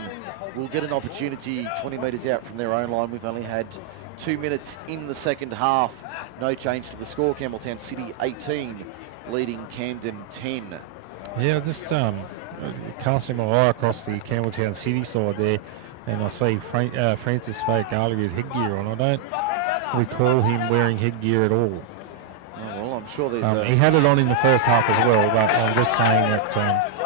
will get an opportunity 20 metres out from their own line. We've only had 2 minutes in the second half. No change to the score. Campbelltown City 18, leading Camden 10. Yeah, just casting my eye across the Campbelltown City side there, and I see Francis Fagarli with headgear on. I don't recall him wearing headgear at all. Oh, well, I'm sure there's he had it on in the first half as well, but I'm just saying that...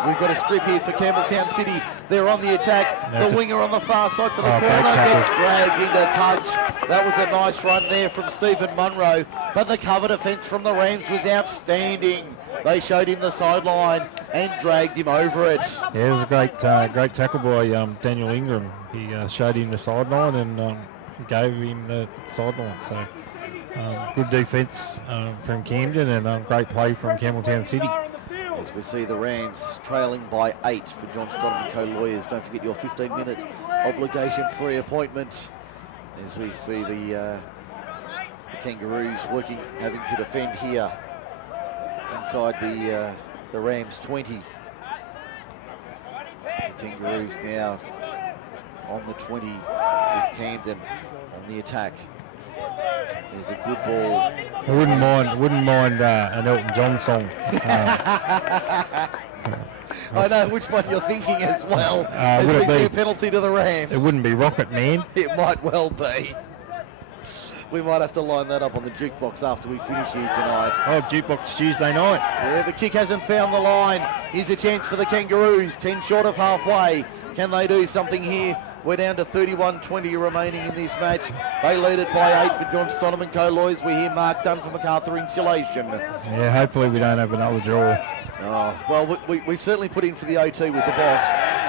we've got a strip here for Campbelltown City. They're on the attack. The winger on the far side for the corner gets dragged into touch. That was a nice run there from Stephen Munro, but the cover defence from the Rams was outstanding. They showed him the sideline and dragged him over it. Yeah, it was a great tackle by Daniel Ingram. He showed him the sideline and gave him the sideline. So good defence from Camden and great play from Campbelltown City. As we see the Rams trailing by 8 for John Stoddard & Co Lawyers. Don't forget your 15-minute obligation-free appointment. As we see the Kangaroos having to defend here inside the Rams 20. The Kangaroos now on the 20 with Camden on the attack. There's a good ball. I wouldn't mind an Elton John song. I know which one you're thinking as well. As we see a penalty to the Rams. It wouldn't be Rocket Man. It might well be. We might have to line that up on the jukebox after we finish here tonight. Oh, jukebox Tuesday night. Yeah, the kick hasn't found the line. Here's a chance for the Kangaroos. 10 short of halfway. Can they do something here? We're down to 31-20 remaining in this match. They lead it by 8 for John Stoddard & Co Lawyers. We hear Mark Dunn for MacArthur Insulation. Yeah, hopefully we don't have another draw. Oh, well, we've certainly put in for the OT with the boss.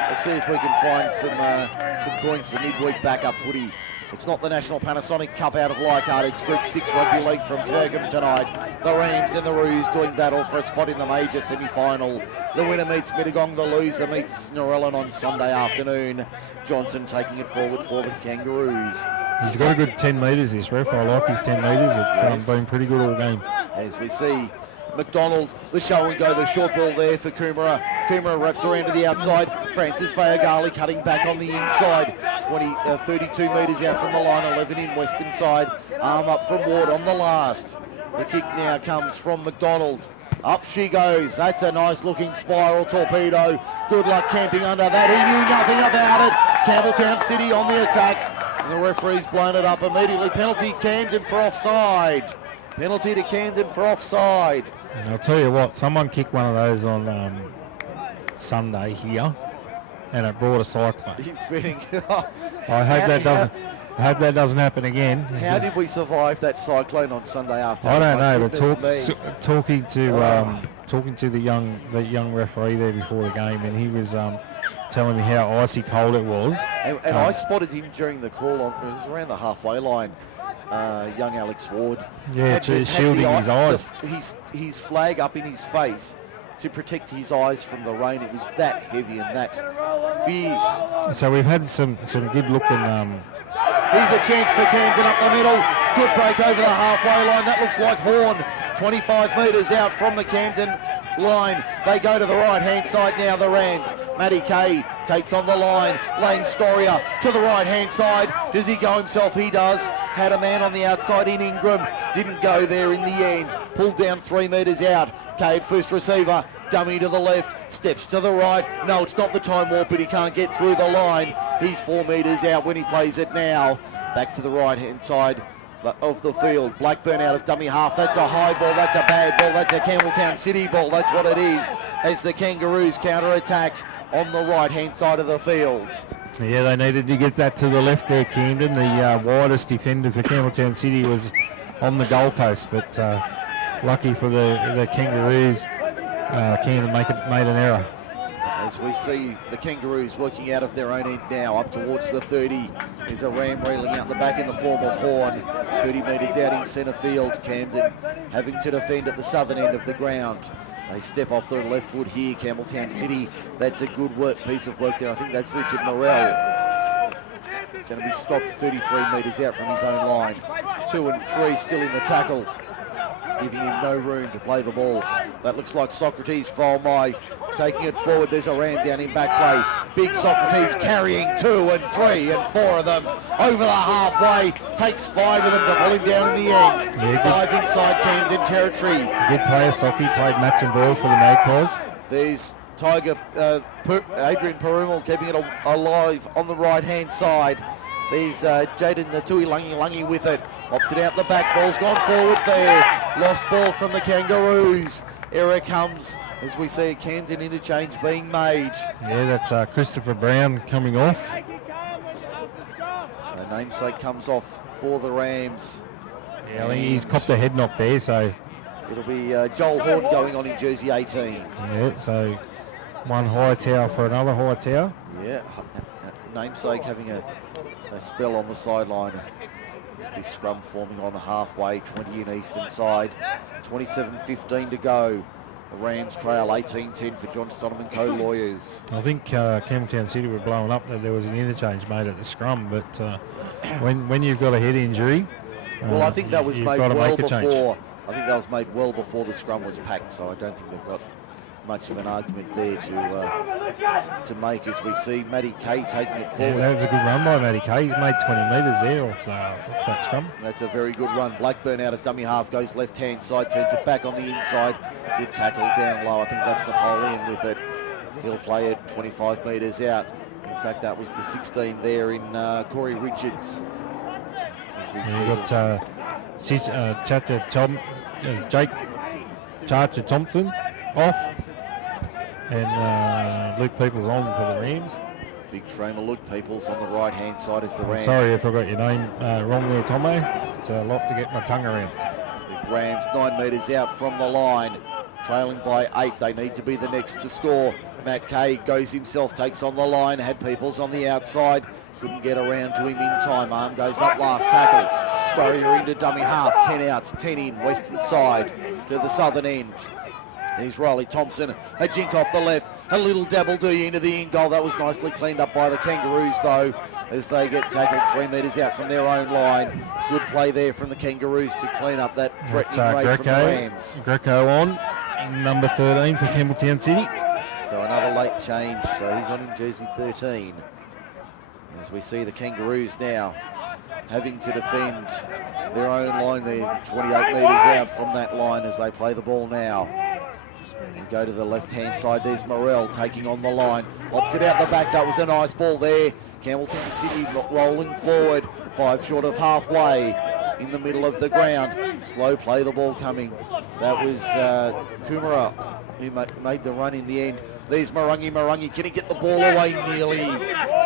We'll see if we can find some coins for midweek backup footy. It's not the National Panasonic Cup out of Leichhardt. It's Group 6 Rugby League from Kirkham tonight. The Rams and the Roos doing battle for a spot in the major semi-final. The winner meets Mittagong. The loser meets Narellan on Sunday afternoon. Johnson taking it forward for the Kangaroos. He's got a good 10 metres, this ref. I like his 10 metres. It's been pretty good all game. As we see McDonald, the show and go, the short ball there for Coomera. Coomera wraps around to the outside. Francis Fagarli cutting back on the inside. 32 metres out from the line, 11 in western side. Arm up from Ward on the last. The kick now comes from McDonald. Up she goes. That's a nice looking spiral torpedo. Good luck camping under that. He knew nothing about it. Campbelltown City on the attack. And the referee's blown it up immediately. Penalty Camden for offside. Penalty to Camden for offside. And I'll tell you what, someone kicked one of those on Sunday here, and it brought a cyclone. I hope that doesn't happen again. How did we survive that cyclone on Sunday afternoon? I don't know, but talking to the young referee there before the game, and he was telling me how icy cold it was. And I spotted him during the call on. It was around the halfway line. Young Alex Ward. Yeah, shielding his eyes. His flag up in his face to protect his eyes from the rain. It was that heavy and that fierce. So we've had some good looking. Here's a chance for Camden up the middle. Good break over the halfway line. That looks like Horn. 25 metres out from the Camden line. They go to the right-hand side now, the Rams. Matty Kay takes on the line. Lane Storia to the right-hand side. Does he go himself? He does. Had a man on the outside in Ingram. Didn't go there in the end. Pulled down 3 metres out. Kay at first receiver. Dummy to the left. Steps to the right. No, it's not the time warp, but he can't get through the line. He's 4 metres out when he plays it now. Back to the right-hand side of the field. Blackburn out of dummy half. That's a high ball. That's a bad ball. That's a Campbelltown City ball. That's what it is. As the Kangaroos counter-attack on the right-hand side of the field. Yeah, they needed to get that to the left there, Camden. The widest defender for Campbelltown City was on the goalpost, but lucky for the Kangaroos, Camden made an error. as we see the Kangaroos working out of their own end now, up towards the 30. There's a ram reeling out the back in the form of Horn. 30 metres out in centre field. Camden having to defend at the southern end of the ground. They step off their left foot here, Campbelltown City. That's a good piece of work there. I think that's Richard Morrell. Going to be stopped 33 metres out from his own line. 2 and 3 still in the tackle, giving him no room to play the ball. That looks like Socrates from taking it forward. There's a ram down in back play. Big Socrates carrying 2 and 3 and 4 of them over the halfway. Takes 5 of them to pull him down in the end. Yeah, 5 inside Camden territory. Good player, Socky. Played Matson Boyle for the Magpies. There's Tiger Adrian Perumal keeping it alive on the right-hand side. There's Jaden Natui Lungy with it. Pops it out the back. Ball's gone forward there. Lost ball from the Kangaroos. Error comes as we see a Camden interchange being made. Yeah, that's Christopher Brown coming off. So Namesake comes off for the Rams. Yeah, I think he's copped a head knock there, so... It'll be Joel Horn going on in jersey 18. Yeah, so one high tower for another high tower. Yeah, Namesake having a spell on the sideline. This scrum forming on the halfway, 20 in eastern side. 27:15 to go. The Rams trail 18-10 for John Stonham & Co. Lawyers. I think Campbelltown City were blowing up that there was an interchange made at the scrum, but when you've got a head injury... well, I think that was made well before. I think that was made well before the scrum was packed, so I don't think they've got much of an argument there to make as we see Matty Kay taking it forward. Yeah, that was a good run by Matty Kay. He's made 20 metres there off that scrum. That's a very good run. Blackburn out of dummy half, goes left-hand side, turns it back on the inside. Good tackle down low. I think that's Napoleon with it. He'll play it 25 metres out. In fact, that was the 16 there in Corey Richards. You've got Jake Charter Thompson off, and Luke Peoples on for the Rams. Big frame of Luke Peoples on the right-hand side as the Rams. Sorry if I got your name wrong there, Tomo. It's a lot to get my tongue around. Big Rams 9 metres out from the line, trailing by 8. They need to be the next to score. Matt Kay goes himself, takes on the line, had Peoples on the outside. Couldn't get around to him in time. Arm goes up, last tackle. Story into dummy half, 10 outs, 10 in, western side to the southern end. There's Riley Thompson, a jink off the left, a little dabble do into the in goal. That was nicely cleaned up by the Kangaroos though, as they get tackled 3 metres out from their own line. Good play there from the Kangaroos to clean up that threatening rate from the Rams. Greco on, number 13 for Campbelltown City. So another late change, so he's on in jersey 13. As we see the Kangaroos now having to defend their own line there, 28 metres out from that line as they play the ball now. And go to the left-hand side, there's Morrell taking on the line. Pops it out the back, that was a nice ball there. Campbelltown City rolling forward, 5 short of halfway in the middle of the ground. Slow play, the ball coming. That was Kumara who made the run in the end. There's Marungi, can he get the ball away nearly?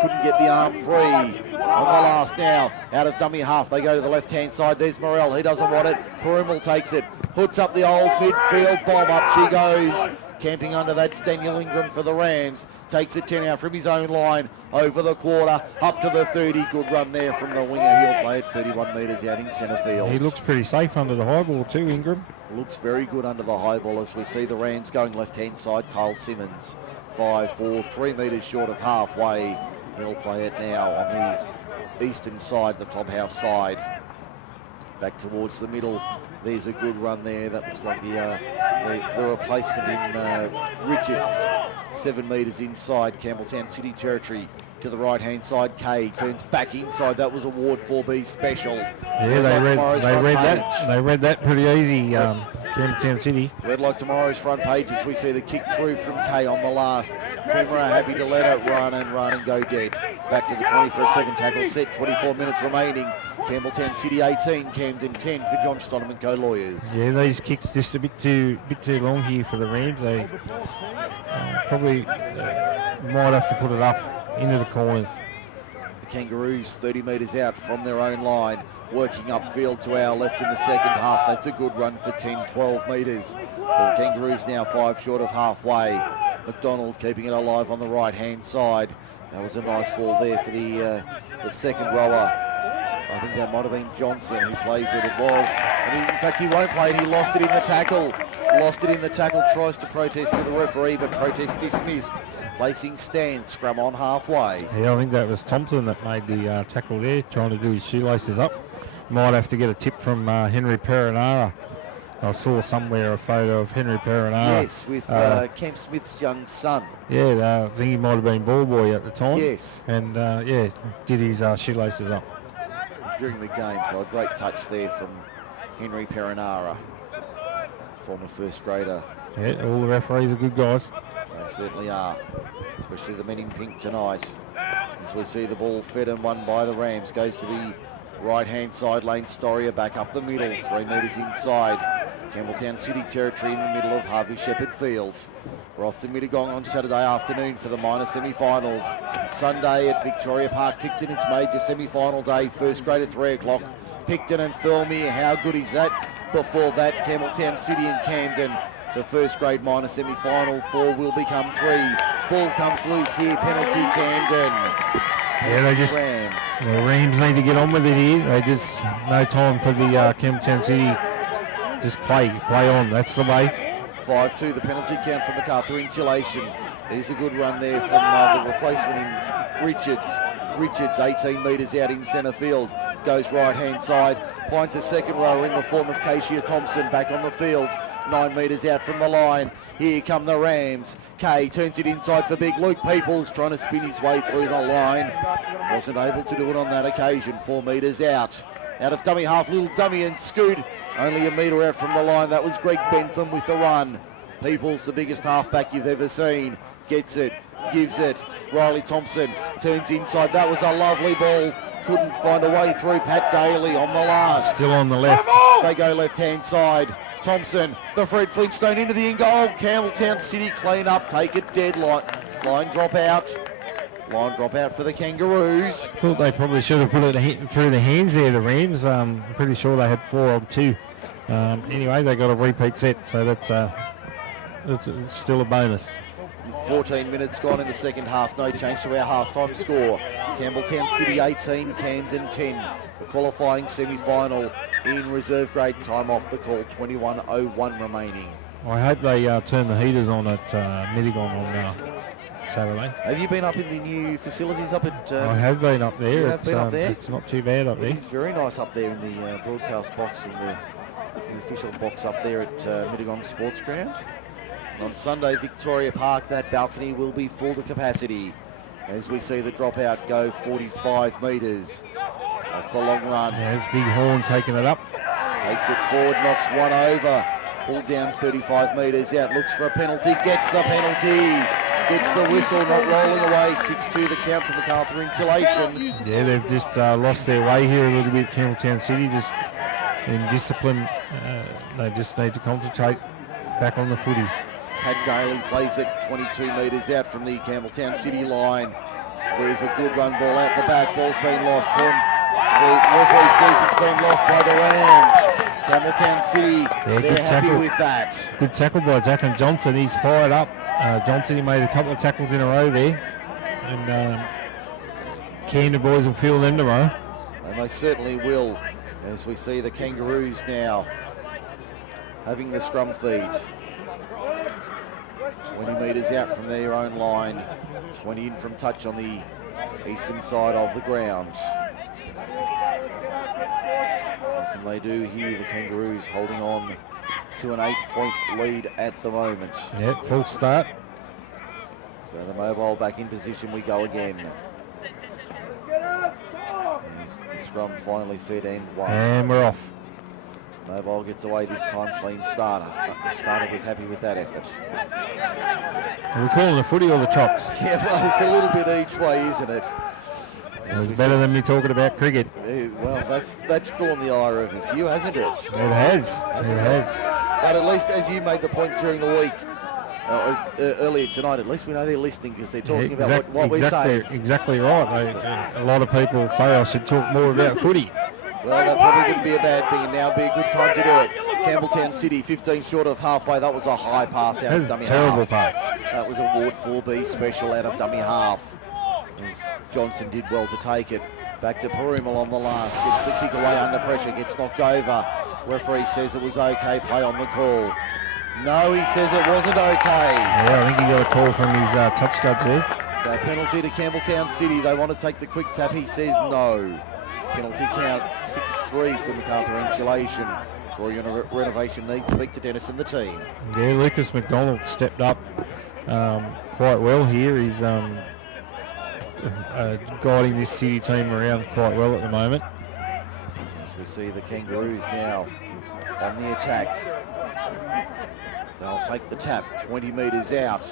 Couldn't get the arm free. On the last now, out of dummy half, they go to the left-hand side. There's Morrell, he doesn't want it. Perumal takes it, puts up the old midfield bomb, up she goes. Camping under that's Daniel Ingram for the Rams. Takes it 10 out from his own line, over the quarter, up to the 30. Good run there from the winger. He'll play it 31 metres out in centre field. He looks pretty safe under the high ball too, Ingram. Looks very good under the high ball as we see the Rams going left-hand side. Kyle Simmons, 5'4", 3 metres short of halfway. He'll play it now on the eastern side, the clubhouse side. Back towards the middle. There's a good run there. That looks like the replacement in Richards. 7 metres inside Campbelltown City territory. To the right-hand side, Kay turns back inside. That was a Ward 4B special. Yeah, they read that pretty easy, Campbelltown City. Read like tomorrow's front page as we see the kick through from Kay on the last. Kumara happy to let it run and go dead. Back to the 20 for a 7 tackle set, 24 minutes remaining. Campbelltown City 18, Camden 10 for John Stonham & Co. Lawyers. Yeah, these kicks just a bit too long here for the Rams. They probably might have to put it up into the corners. The Kangaroos 30 metres out from their own line, working upfield to our left in the second half. That's a good run for 10, 12 metres. The Kangaroos now 5 short of halfway. McDonald keeping it alive on the right-hand side. That was a nice ball there for the second rower. I think that might have been Johnson who plays it. It was. And in fact, he won't play it. He lost it in the tackle. Lost it in the tackle. Tries to protest to the referee, but protest dismissed. Placing Stan. Scrum on halfway. Yeah, I think that was Thompson that made the tackle there, trying to do his shoelaces up. Might have to get a tip from Henry Perinara. I saw somewhere a photo of Henry Perinara. Yes, with Kemp Smith's young son. Yeah, I think he might have been ball boy at the time. Yes. And did his shoelaces up during the game. So a great touch there from Henry Perinara, former first grader. Yeah, all the referees are good guys. They certainly are, especially the men in pink tonight. As we see the ball fed and won by the Rams, goes to the right-hand side lane. Storia back up the middle, 3 metres inside. Campbelltown City territory in the middle of Harvey Shepherd Field. We're off to Mittagong on Saturday afternoon for the minor semi-finals. Sunday at Victoria Park, Picton, it's major semi-final day. First grade at 3 o'clock. Picton and Thirlmere, how good is that? Before that, Campbelltown City and Camden. The first grade minor semi-final, 4 will become 3. Ball comes loose here, penalty Camden. Yeah, they just, Rams. The Rams need to get on with it here. They just, no time for the Campbelltown City. Just play on, that's the way. 5-2, the penalty count for MacArthur Insulation. There's a good run there from the replacement in Richards. Richards, 18 metres out in centre field. Goes right-hand side, finds a second rower in the form of Keishia Thompson back on the field. 9 metres out from the line. Here come the Rams. Kay turns it inside for big Luke Peoples, trying to spin his way through the line. Wasn't able to do it on that occasion. 4 metres out. Out of dummy half, little dummy and Scoot. Only a metre out from the line. That was Greg Bentham with the run. Peoples, the biggest halfback you've ever seen. Gets it, gives it. Riley Thompson turns inside. That was a lovely ball. Couldn't find a way through. Pat Daly on the last. Still on the left. They go left-hand side. Thompson, the Fred Flintstone into the in goal. Campbelltown City clean up, take it dead. Line drop out. Line drop out for the Kangaroos. Thought they probably should have put it through the hands there, the Rams. I'm pretty sure they had 4 on 2. Anyway, they got a repeat set, so that's still a bonus. 14 minutes gone in the second half. No change to our half-time score. Campbelltown City 18, Camden 10. The qualifying semi-final in reserve grade. Time off the call, 21:01 remaining. I hope they turn the heaters on at Mittagong on Saturday. Have you been up in the new facilities up at... I have been up there. You have been up there? It's not too bad up there. It is very nice up there in the broadcast box and the official box up there at Mittagong Sports Ground. On Sunday, Victoria Park, that balcony will be full to capacity as we see the dropout go 45 metres off the long run. Yeah, it's Big Horn taking it up. Takes it forward, knocks one over. Pulled down 35 metres out, looks for a penalty, gets the penalty. Gets the whistle, not rolling away. 6-2 the count for MacArthur Insulation. Yeah, they've just lost their way here a little bit, Campbelltown City. Just in discipline, they just need to concentrate back on the footy. Pat Daly plays it 22 metres out from the Campbelltown City line. There's a good run ball out the back. Ball's been lost. Referee says it's been lost by the Rams. Campbelltown City, they're happy with that. Good tackle by Jack and Johnson. He's fired up. Johnson, he made a couple of tackles in a row there. And Camden boys will feel them tomorrow. They most certainly will, as we see the Kangaroos now having the scrum feed. 20 metres out from their own line, 20 in from touch on the eastern side of the ground. What can they do here? The Kangaroos holding on to an 8-point lead at the moment. Yep, full start. So the mobile back in position, we go again. As the scrum finally fed and won. And we're off. Mobile gets away this time, clean starter. The starter was happy with that effort. Are we calling the footy or the chops? Yeah, well, it's a little bit each way, isn't it? It's better than me talking about cricket. Well, that's drawn the ire of a few, hasn't it? It has. It has. But at least, as you made the point during the week, earlier tonight, at least we know they're listening because they're talking about what we're saying. Exactly right. A lot of people say I should talk more about footy. Well, that probably wouldn't be a bad thing, and now would be a good time to do it. Campbelltown City, 15 short of halfway. That was a high pass out of dummy terrible half. pass. That was a Ward 4B special out of dummy half. As Johnson did well to take it. Back to Perumal on the last. Gets the kick away under pressure. Gets knocked over. Referee says it was okay. Play on the call. No, he says it wasn't okay. Yeah, I think he got a call from his touch judge there. So penalty to Campbelltown City. They want to take the quick tap. He says no. Penalty count 6-3 for MacArthur Insulation. For your renovation needs, speak to Dennis and the team. Yeah, Lucas McDonald stepped up quite well here. He's guiding this City team around quite well at the moment. As we see the Kangaroos now on the attack. They'll take the tap 20 metres out.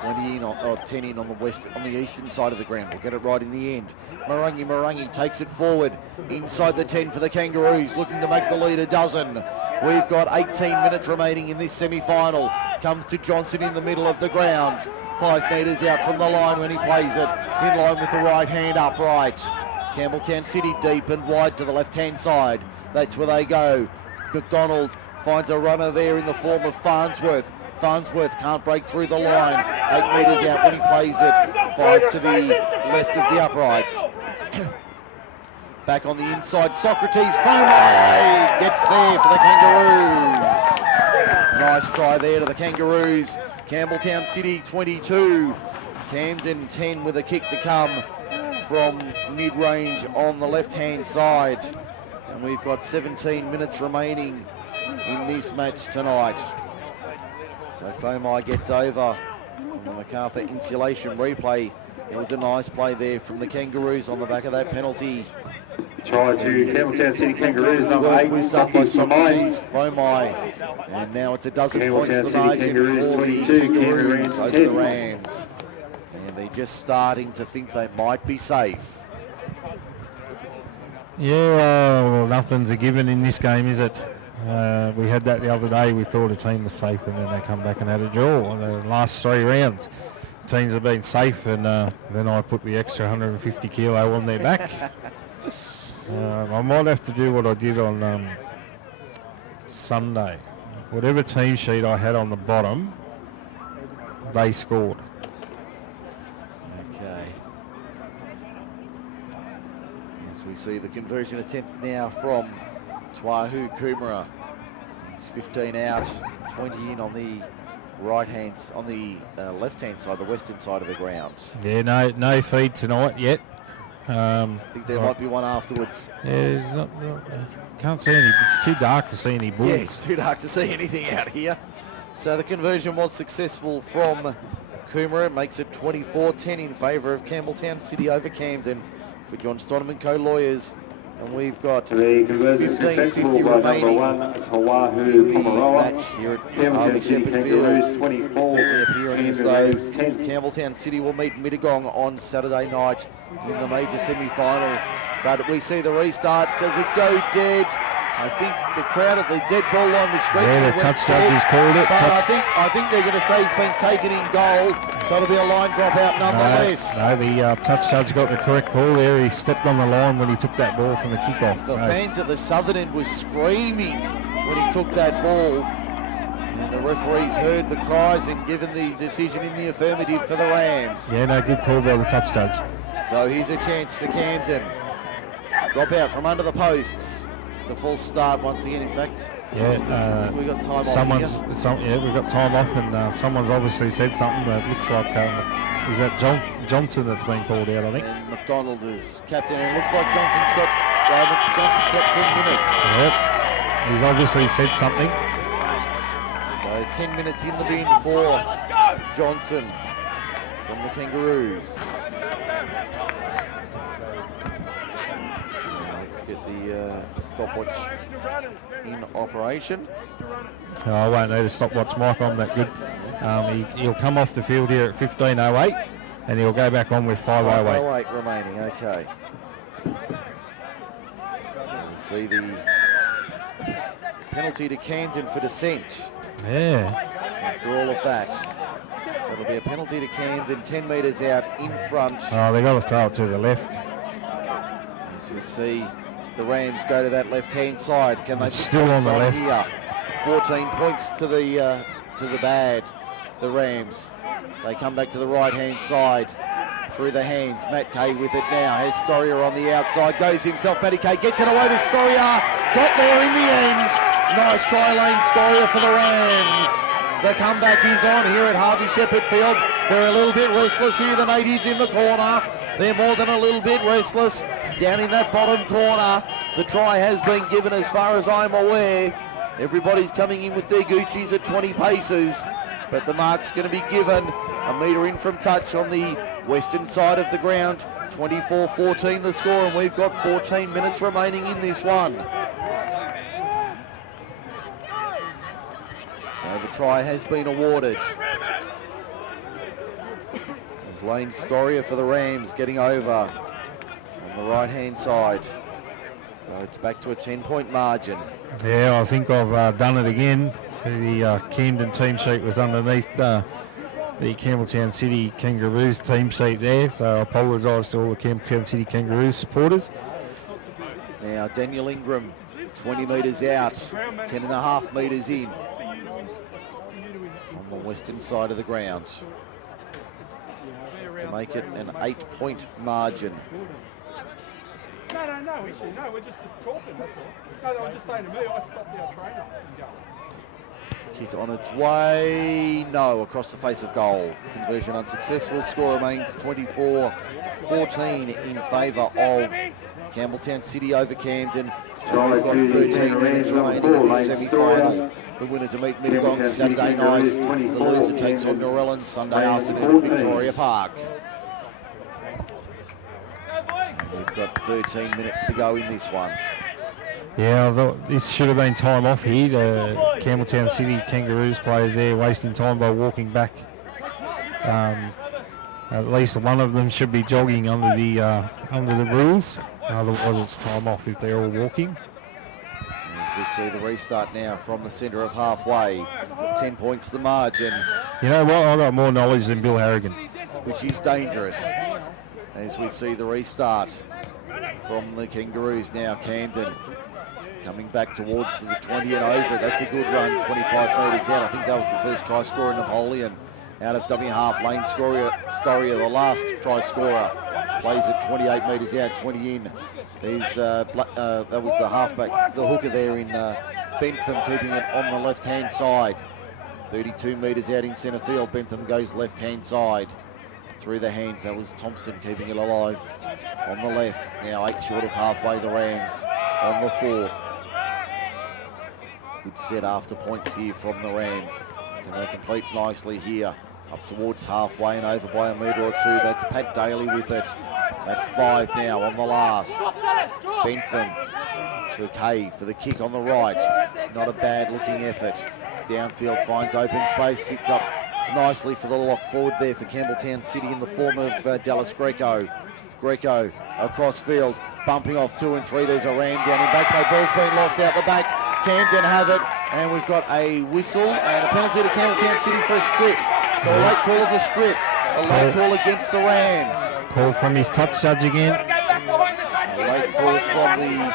20 in or 10 in on the eastern side of the ground. We'll get it right in the end. Morangi takes it forward inside the 10 for the Kangaroos, looking to make the lead a dozen. We've got 18 minutes remaining in this semi-final. Comes to Johnson in the middle of the ground. 5 metres out from the line when he plays it. In line with the right hand upright. Campbelltown City deep and wide to the left-hand side. That's where they go. McDonald finds a runner there in the form of Farnsworth. Farnsworth can't break through the line. 8 metres out when he plays it. 5 to the left of the uprights. Back on the inside, Socrates. Fomai gets there for the Kangaroos. Nice try there to the Kangaroos. Campbelltown City 22. Camden 10 with a kick to come from mid-range on the left-hand side. And we've got 17 minutes remaining in this match tonight. So Fomai gets over on the MacArthur Insulation replay. It was a nice play there from the Kangaroos on the back of that penalty. Try to Campbelltown City Kangaroos, number 8, was done by Socrates, Fomai. And now it's a dozen points the margin for the Kangaroos over the Rams. And they're just starting to think they might be safe. Yeah, well, nothing's a given in this game, is it? We had that the other day. We thought a team was safe, and then they come back and had a draw in the last 3 rounds. Teams have been safe, and then I put the extra 150 kilo on their back. I might have to do what I did on Sunday. Whatever team sheet I had on the bottom, they scored. Okay. As we see the conversion attempt now from Twahu Kumara. He's 15 out, 20 in on the left-hand side, the western side of the ground. Yeah, no feed tonight yet. I think there might be one afterwards. Yeah, can't see any. It's too dark to see any bulls. Yeah, it's too dark to see anything out here. So the conversion was successful from Kumara. It makes it 24-10 in favour of Campbelltown City over Camden for John Stonham & Co Lawyers. And we've got 15:50 remaining in the match here at Harvey Shepherd Field. Certainly appearing as though Campbelltown City will meet Mittagong on Saturday night in the major semi-final. But we see the restart. Does it go dead? I think the crowd at the dead ball line was screaming. Yeah, the touch judge has called it. But I think they're going to say he's been taken in goal, so it'll be a line dropout nonetheless. No, the touch judge got the correct call there. He stepped on the line when he took that ball from the kickoff. The fans at the southern end were screaming when he took that ball. And the referees heard the cries and given the decision in the affirmative for the Rams. Yeah, no, good call by the touch judge. So here's a chance for Camden. Drop out from under the posts. It's a false start once again, in fact. Yeah, we got time off here. We've got time off, and someone's obviously said something. It looks like is that Johnson that's been called out, I think. And McDonald is captain, and it looks like Johnson's got 10 minutes. Yep, he's obviously said something. So 10 minutes in the bin for Johnson from the Kangaroos. Get the stopwatch in operation. Oh, I won't need a stopwatch, Mike. I'm that good. He'll come off the field here at 15:08, and he'll go back on with 5:08. 5:08 remaining. Okay. So we'll see the penalty to Camden for dissent. Yeah. After all of that, so it'll be a penalty to Camden, 10 metres out in front. Oh, they got to throw it to the left. As we see The Rams go to that left-hand side. Can they It's put still on points the left. here? 14 points to the bad. The Rams. They come back to the right-hand side. Through the hands. Matt Kay with it now. Has Storia on the outside. Goes himself. Matty Kay gets it away to Storia. Got there in the end. Nice try lane Storia for the Rams. The comeback is on here at Harvey Shepherd Field. They're a little bit restless here. The natives in the corner. They're more than a little bit restless. Down in that bottom corner. The try has been given as far as I'm aware. Everybody's coming in with their Gucci's at 20 paces. But the mark's going to be given. A metre in from touch on the western side of the ground. 24-14 the score, and we've got 14 minutes remaining in this one. So the try has been awarded. There's Lane Storia for the Rams getting over on the right-hand side. So it's back to a 10-point margin. Yeah, I think I've done it again. The Camden team sheet was underneath the Campbelltown City Kangaroos team sheet there, so I apologise to all the Campbelltown City Kangaroos supporters. Now Daniel Ingram, 20 metres out, 10.5 metres in on the western side of the ground to make it an 8-point margin. No, we're just talking, that's all. No, I'm just saying to me, I stopped our trainer and go. Kick on its way, no, across the face of goal. Conversion unsuccessful, score remains 24-14 in favour of Campbelltown City over Camden. And we've got 13 minutes remaining in this semi-final. The winner to meet Mittagong Saturday night. The loser takes on Norellan Sunday afternoon at Victoria Park. We've got 13 minutes to go in this one. Yeah, I thought this should have been time off here. The Campbelltown City Kangaroos players there wasting time by walking back. At least one of them should be jogging under the rules. Otherwise it's time off if they're all walking. As we see the restart now from the centre of halfway. 10 points the margin. You know what, I've got more knowledge than Bill Harrigan. Which is dangerous. As we see the restart from the Kangaroos now. Camden coming back towards the 20 and over. That's a good run, 25 metres out. I think that was the first try scorer, Napoleon, out of dummy half. Lane Storia, the last try scorer, plays at 28 metres out, 20 in. There's that was the halfback, the hooker there in Bentham, keeping it on the left-hand side. 32 metres out in centre field. Bentham goes left-hand side. Through the hands, that was Thompson keeping it alive on the left. Now 8 short of halfway, the Rams on the fourth. Good set after points here from the Rams. Can they complete nicely here? Up towards halfway and over by a metre or two. That's Pat Daly with it. That's 5 now on the last. Bentham for Kay for the kick on the right. Not a bad looking effort. Downfield finds open space, sits up nicely for the lock forward there for Campbelltown City in the form of Dallas Greco. Greco across field, bumping off 2 and 3. There's a ram down in back play. Ball's been lost out the back. Camden have it, and we've got a whistle and a penalty to Campbelltown City for a strip. So a late call of a strip. A late call against the Rams. Call from his touch judge again. A late call from the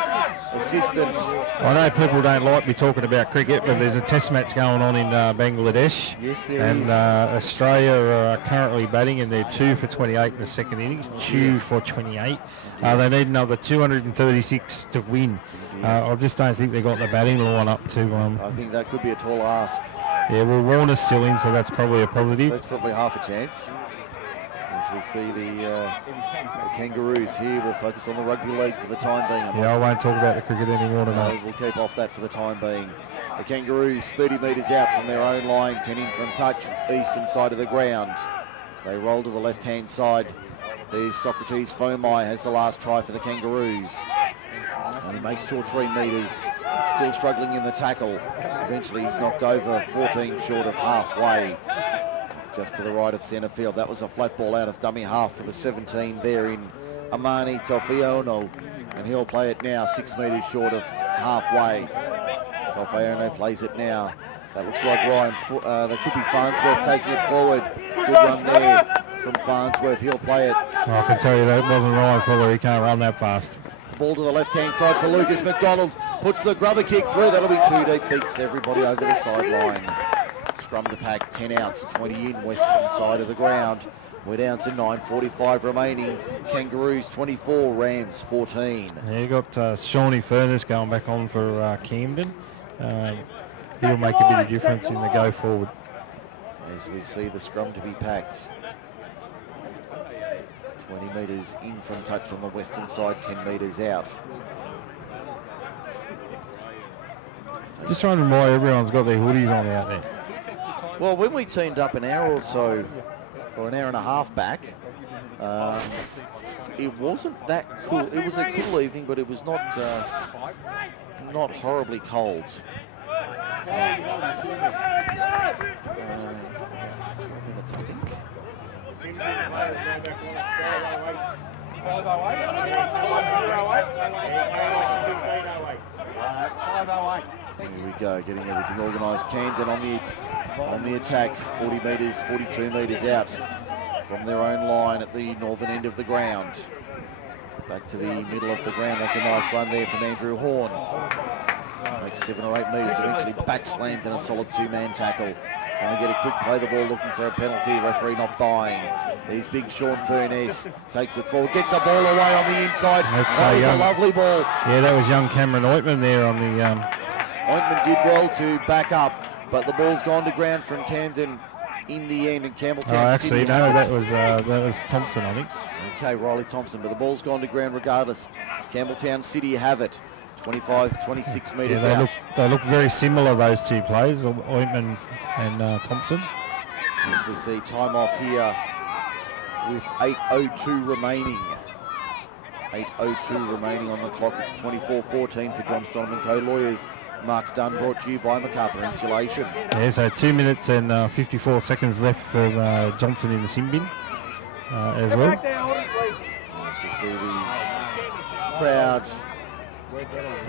assistant. I know people don't like me talking about cricket, but there's a test match going on in Bangladesh. Yes, there and, is. Australia are currently batting, and they're 2 for 28 in the second innings. 2 for 28. They need another 236 to win. I just don't think they've got the batting line up to... I think that could be a tall ask. Yeah, well, Warner's still in, so that's probably a positive. That's probably half a chance. As we see the Kangaroos here, we'll focus on the rugby league for the time being. Yeah, I won't talk about the cricket anymore tonight. We'll keep off that for the time being. The Kangaroos 30 metres out from their own line, 10 in from touch, eastern side of the ground. They roll to the left-hand side. There's Socrates Fomai has the last try for the Kangaroos. And he makes 2 or 3 metres, still struggling in the tackle. Eventually knocked over 14 short of halfway. Just to the right of centre field. That was a flat ball out of dummy half for the 17 there in Amani Tofiono. And he'll play it now 6 metres short of halfway. Tofiono plays it now. That looks like Ryan, that could be Farnsworth taking it forward. Good run there from Farnsworth. He'll play it. I can tell you that wasn't Ryan Fuller. He can't run that fast. Ball to the left-hand side for Lucas McDonald. Puts the grubber kick through. That'll be too deep. Beats everybody over the sideline. Scrum to pack, 10 outs, 20 in, western side of the ground. We're down to 9:45 remaining. Kangaroos 24, Rams 14. Yeah, you got Shawnee Furness going back on for Camden. He'll make a bit of difference in the go forward. As we see the scrum to be packed. 20 metres in from touch on the western side, 10 metres out. Just wondering why everyone's got their hoodies on out there. Well, when we teamed up an hour or so, or an hour and a half back, it wasn't that cool. It was a cool evening, but it was not horribly cold. 4 minutes, I think. Here we go, getting everything organised. Camden on the attack, 40 metres, 42 metres out from their own line at the northern end of the ground. Back to the middle of the ground. That's a nice run there from Andrew Horn. Makes 7 or 8 metres, eventually back slammed in a solid 2-man tackle. Trying to get a quick play the ball, looking for a penalty. Referee not buying. He's big Sean Furness. Takes it forward, gets a ball away on the inside. That was a lovely ball. Yeah, that was young Cameron Oitman there on the... Ointman did well to back up, but the ball's gone to ground from Camden in the end, and Campbelltown City. That was Thompson, I think. Okay, Riley Thompson, but the ball's gone to ground regardless. Campbelltown City have it. 25, 26 metres out. They look very similar, those two players, Ointman and Thompson. As we see time off here with 8:02 remaining. 8:02 remaining on the clock. It's 24-14 for John Stoneman Co-Lawyers. Mark Dunn brought to you by MacArthur Insulation. Yeah, so 2 minutes and 54 seconds left for Johnson in the sin bin as well. As we see the crowd.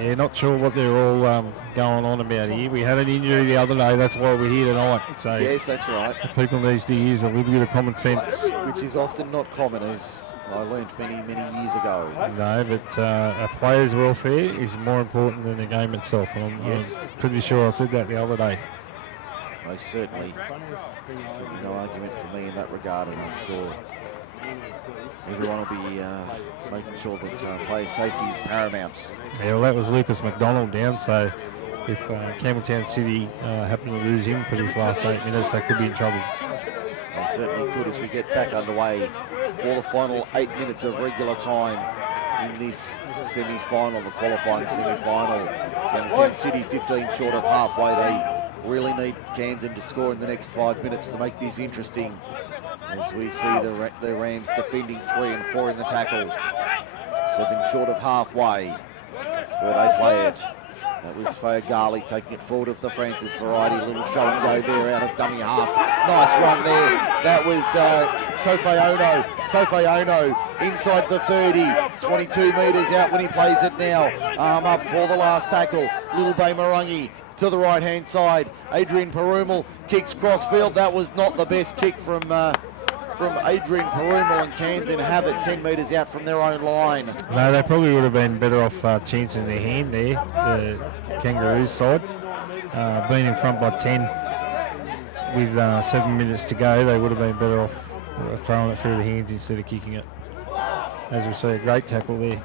Yeah, not sure what they're all going on about here. We had an injury the other day, that's why we're here tonight. So yes, that's right. People need to use a little bit of common sense. Which is often not common, as I learned many, many years ago. No, but a player's welfare is more important than the game itself. I'm pretty sure I said that the other day. Most certainly. Certainly no argument for me in that regard, and I'm sure everyone will be making sure that player safety is paramount. Yeah, well, that was Lucas McDonald down, so if Campbelltown City happen to lose him for this last 8 minutes, they could be in trouble. They certainly could as we get back underway for the final 8 minutes of regular time in this semi-final, the qualifying semi-final. Campbelltown City 15 short of halfway. They really need Camden to score in the next 5 minutes to make this interesting. As we see the Rams defending 3 and 4 in the tackle. 7 short of halfway where they play it. That was Fayagali taking it forward of the Francis variety. A little show and go there out of dummy half. Nice run there. That was Tofe Ono inside the 30. 22 metres out when he plays it now. Arm up for the last tackle. Little Bay Morangi to the right-hand side. Adrian Perumal kicks crossfield. That was not the best kick from Adrian Perumal, and Camden have it 10 metres out from their own line. No, they probably would have been better off chancing their hand there, the Kangaroos side. Being in front by 10 with 7 minutes to go, they would have been better off throwing it through the hands instead of kicking it. As we see, a great tackle there.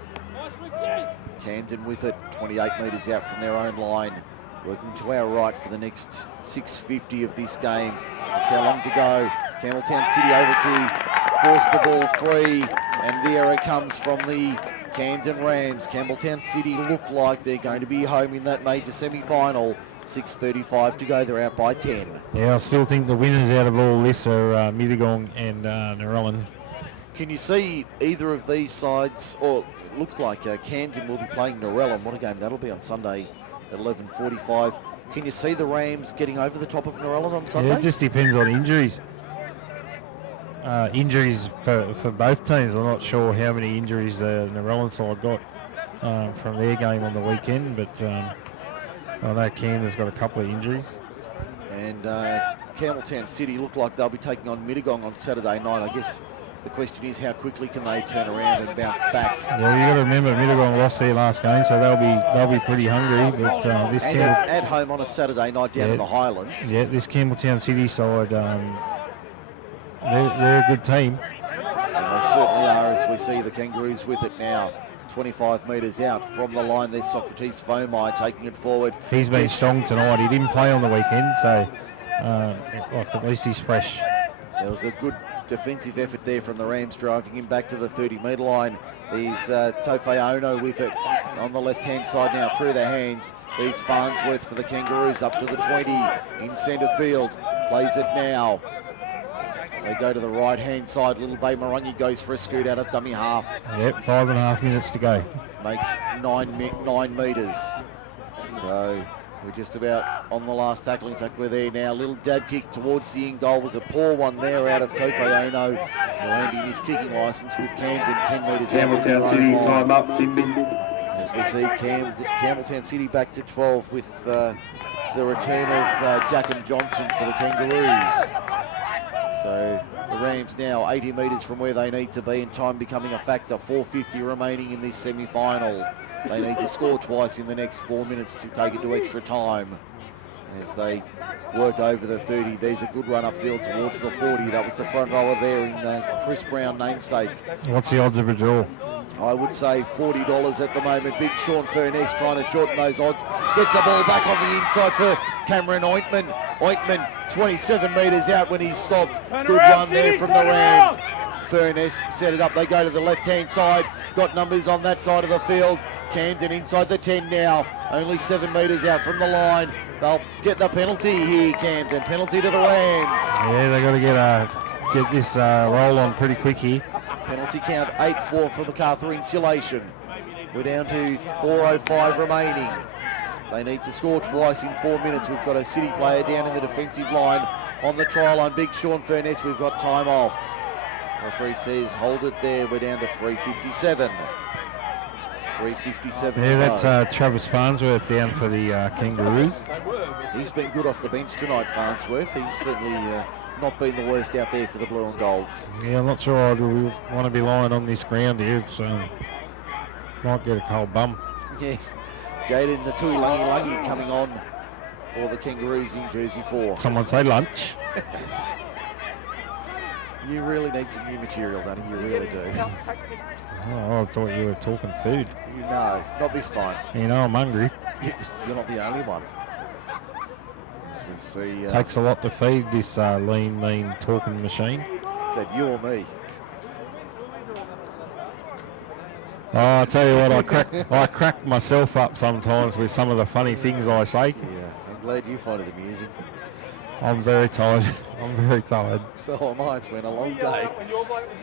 Camden with it, 28 metres out from their own line. Working to our right for the next 6:50 of this game. That's how long to go. Campbelltown City able to force the ball free, and there it comes from the Camden Rams. Campbelltown City look like they're going to be home in that major semi-final. 6:35 to go, they're out by 10. Yeah, I still think the winners out of all this are Mittagong and Narellan. Can you see either of these sides, or it looks like Camden will be playing Narellan. What a game that'll be on Sunday at 11:45. Can you see the Rams getting over the top of Narellan on Sunday? Yeah, it just depends on injuries. Injuries for both teams. I'm not sure how many injuries the Narellan side got from their game on the weekend, but I know Camden's got a couple of injuries. And Campbelltown City look like they'll be taking on Mittagong on Saturday night. I guess The question is, how quickly can they turn around and bounce back? Yeah, you got to remember Middleton lost their last game, so they'll be pretty hungry. But this and at home on a Saturday night down in the Highlands. Yeah, this Campbelltown City side, they're a good team. And they certainly are, as we see the Kangaroos with it now. 25 metres out from the line. There's Socrates Fomai taking it forward. He's been strong tonight. He didn't play on the weekend, so at least he's fresh. There was a good defensive effort there from the Rams, driving him back to the 30-metre line. There's Tofei Ono with it on the left-hand side now through their hands. There's Farnsworth for the Kangaroos up to the 20 in centre field. Plays it now. They go to the right-hand side. Little Bay Morongi goes for a scoot out of dummy half. Yep, 5.5 minutes to go. Makes 9 metres. So we're just about on the last tackle. In fact, we're there now. Little dab kick towards the in-goal was a poor one there out of Tofei Ono. Landing his kicking licence with Camden 10 metres out. Campbelltown City, time up, Sydney. As we see Campbelltown City back to 12 with the return of Jack and Johnson for the Kangaroos. So the Rams now 80 metres from where they need to be, and time becoming a factor. 4:50 remaining in this semi-final. They need to score twice in the next 4 minutes to take it to extra time as they work over the 30. There's a good run upfield towards the 40. That was the front rower there in the Chris Brown namesake. What's the odds of a draw? I would say $40 at the moment. Big Sean Furness trying to shorten those odds. Gets the ball back on the inside for Cameron Ointman. Ointman 27 metres out when he stopped. Good run there from the Rams. Furness set it up. They go to the left-hand side. Got numbers on that side of the field. Camden inside the 10 now. Only 7 metres out from the line. They'll get the penalty here, Camden. Penalty to the Rams. Yeah, they got to get this roll on pretty quick here. Penalty count 8-4 for MacArthur Insulation. We're down to 4:05 remaining. They need to score twice in 4 minutes. We've got a City player down in the defensive line on the try line. Big Sean Furness, we've got time off. Referee says hold it there. We're down to 3:57. 3:57. Yeah, that's Travis Farnsworth down for the Kangaroos. He's been good off the bench tonight, Farnsworth. He's certainly not been the worst out there for the Blue and Golds. Yeah, I'm not sure I'd want to be lying on this ground here. It's might get a cold bum. Yes. Jaden Natui Lungi coming on for the Kangaroos in jersey 4. Someone say lunch. You really need some new material, Danny. You really do. Oh, I thought you were talking food. You know, not this time. You know, I'm hungry. You're not the only one. As we see, takes a lot to feed this lean, mean talking machine. Is that you or me? Oh, I tell you what, I crack myself up sometimes with some of the funny things I say. Yeah, I'm glad you find it amusing. I'm very tired. I'm very tired. So am I. It's been a long day.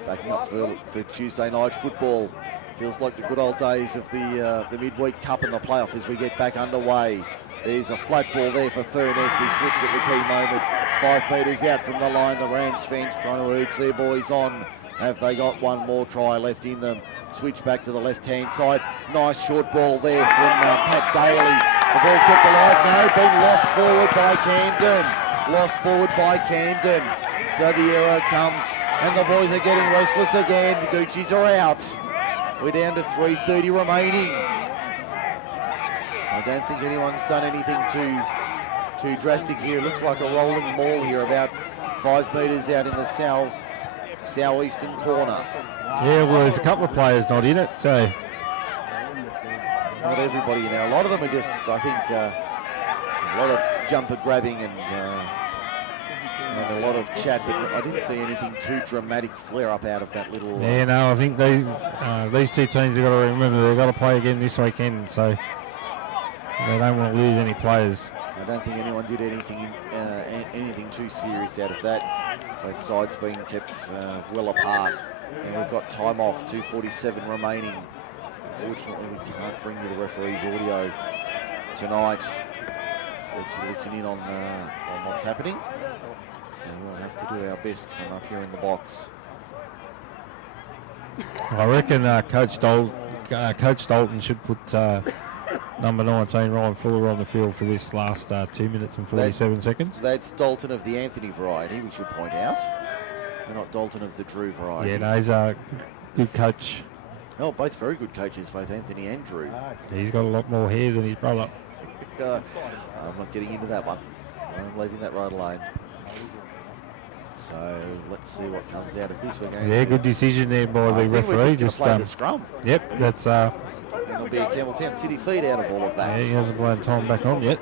Backing up for Tuesday night football. Feels like the good old days of the midweek cup and the playoff as we get back underway. There's a flat ball there for Furness, who slips at the key moment. 5 metres out from the line. The Rams fans trying to urge their boys on. Have they got one more try left in them? Switch back to the left-hand side. Nice short ball there from Pat Daly. The ball kept alive. No, been lost forward by Camden. Lost forward by Camden. So the error comes, and the boys are getting restless again. The Gucci's are out. We're down to 3:30 remaining. I don't think anyone's done anything too drastic here. It looks like a rolling maul here, about 5 metres out in the southeastern corner. Yeah, well, there's a couple of players not in it, so. Not everybody in there. A lot of them are just, I think, a lot of jumper grabbing and a lot of chat, but I didn't see anything too dramatic flare up out of that little... Yeah, no, I think these two teams have got to remember they've got to play again this weekend, so they don't want to lose any players. I don't think anyone did anything too serious out of that. Both sides being kept well apart. And we've got time off, 2:47 remaining. Unfortunately, we can't bring you the referee's audio tonight. Let you listen in on what's happening. So we'll have to do our best from up here in the box. I reckon Coach Dalton should put number 19, Ryan Fuller, on the field for this last 2 minutes and 47 seconds. That's Dalton of the Anthony variety, we should point out. They're not Dalton of the Drew variety. Yeah, no, he's a good coach. Oh, both very good coaches, both Anthony and Drew. He's got a lot more hair than his brother. I'm not getting into that one. I'm leaving that right alone. So let's see what comes out of this. We're going Good decision there by the referee. We're just play the scrum. Yep, that's. And there'll be a Campbelltown City feed out of all of that. Yeah, he hasn't blown time back on yet.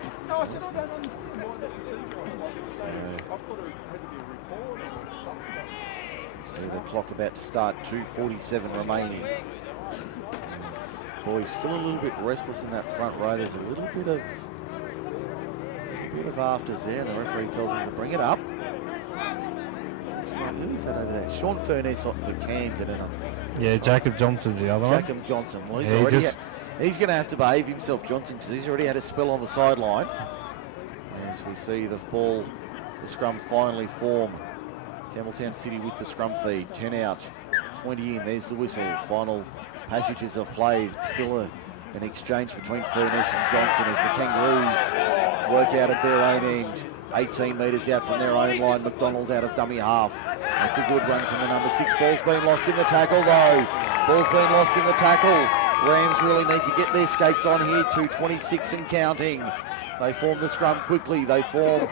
See the clock about to start. 2:47 remaining. Boys still a little bit restless in that front row. There's a little bit of afters there, and the referee tells him to bring it up. Who is that over there? Sean Furness for Camden. Yeah, Jacob Johnson's the other one. Jacob Johnson. Well, he's going to have to behave himself, Johnson, because he's already had a spell on the sideline. As we see the scrum finally form. Campbelltown City with the scrum feed. 10 out, 20 in. There's the whistle. Final passages have played. Still an exchange between Furness and Johnson as the Kangaroos work out of their own end. 18 metres out from their own line. McDonald out of dummy half. That's a good run from the number 6. Ball's been lost in the tackle though. Ball's been lost in the tackle. Rams really need to get their skates on here. 2:26 and counting. They form the scrum quickly. They form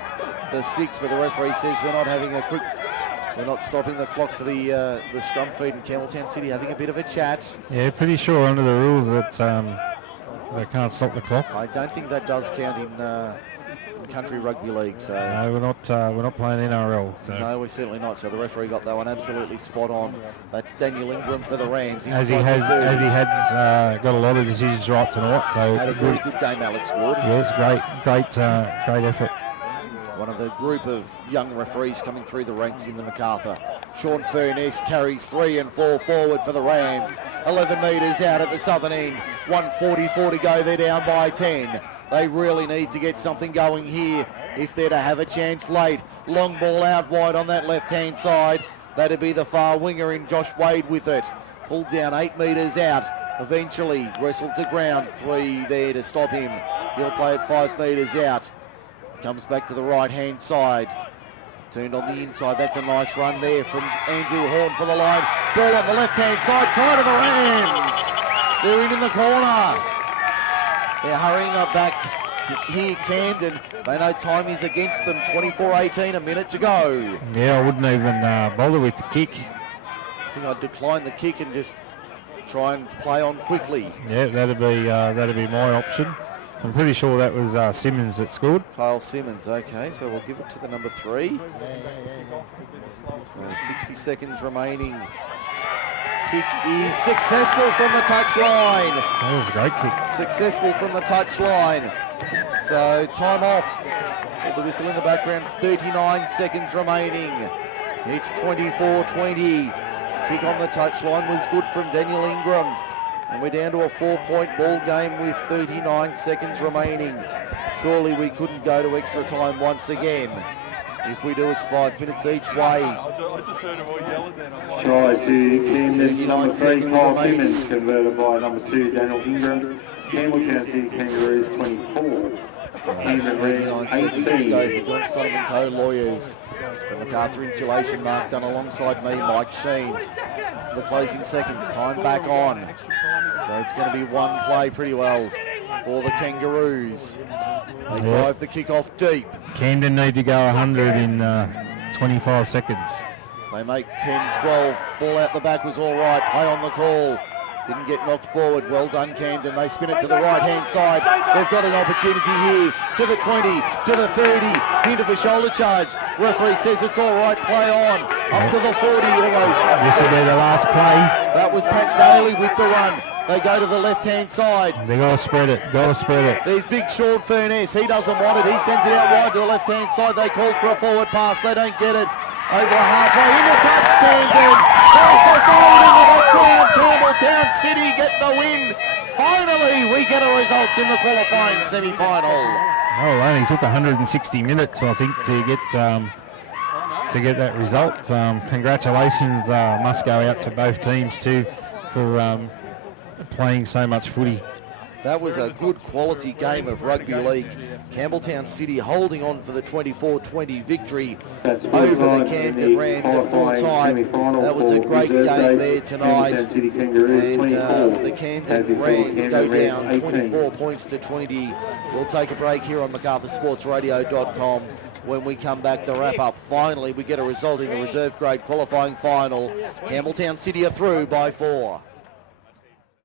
the 6, but the referee says we're not stopping the clock for the scrum feed, and Campbelltown City having a bit of a chat. Yeah, pretty sure under the rules that they can't stop the clock. I don't think that does count in country rugby league. So no, we're not playing NRL. So. No, we're certainly not. So the referee got that one absolutely spot on. That's Daniel Ingram for the Rams. As he had got a lot of decisions right tonight. So had a very good game, Alex Ward. Yeah, it's great effort. One of the group of young referees coming through the ranks in the MacArthur. Sean Furness carries 3 and 4 forward for the Rams. 11 metres out at the southern end. 1:44 to go. They're down by 10. They really need to get something going here if they're to have a chance late. Long ball out wide on that left-hand side. That'd be the far winger in Josh Wade with it. Pulled down 8 metres out. Eventually wrestled to ground. 3 there to stop him. He'll play it 5 metres out. Comes back to the right-hand side. Turned on the inside. That's a nice run there from Andrew Horn for the line. Ball on the left-hand side. Try to the Rams. They're in the corner. They're hurrying up back here, Camden. They know time is against them. 24:18, a minute to go. Yeah, I wouldn't even bother with the kick. I think I'd decline the kick and just try and play on quickly. Yeah, that'd be my option. I'm pretty sure that was Simmons that scored. Kyle Simmons, okay, so we'll give it to the number 3. So 60 seconds remaining. Kick is successful from the touchline. That was a great kick. Successful from the touchline. So time off with the whistle in the background. 39 seconds remaining. It's 24-20. Kick on the touchline was good from Daniel Ingram. And we're down to a 4-point ball game with 39 seconds remaining. Surely we couldn't go to extra time once again. If we do, it's 5 minutes each way. I just heard him all yelling then. Try to Camden, number 3, Kyle Simmons, converted by number 2, Daniel Ingram. Campbelltown City Kangaroos 24. Camden Red 39 seconds to go 18. for Johnstone and Co. Lawyers. From MacArthur Insulation, Mark done alongside me, Mike Shean. The closing seconds, time back on. So it's going to be one play pretty well for the Kangaroos. They drive the kick off deep. Camden need to go 100 in 25 seconds. They make 10-12. Ball out the back was all right. Play on the call. Didn't get knocked forward. Well done, Camden. They spin it to the right-hand side. They've got an opportunity here. To the 20, to the 30. Into the shoulder charge. Referee says it's all right. Play on. Up to the 40 almost. This will be the last play. That was Pat Daly with the run. They go to the left-hand side. They got to spread it. There's big Sean Furness. He doesn't want it. He sends it out wide to the left-hand side. They called for a forward pass. They don't get it. Over halfway into touch, Camden. There's the side in the background. Campbelltown City get the win. Finally, we get a result in the qualifying semi-final. Oh, it only took 160 minutes, I think, to get that result. Congratulations must go out to both teams too for playing so much footy. That was a good quality game of rugby league. Campbelltown City holding on for the 24-20 victory over the Camden Rams at full time. That was a great game there tonight. And the Camden Rams go down 24 points to 20. We'll take a break here on MacArthurSportsRadio.com. When we come back, the wrap-up. Finally, we get a result in the reserve grade qualifying final. Campbelltown City are through by 4.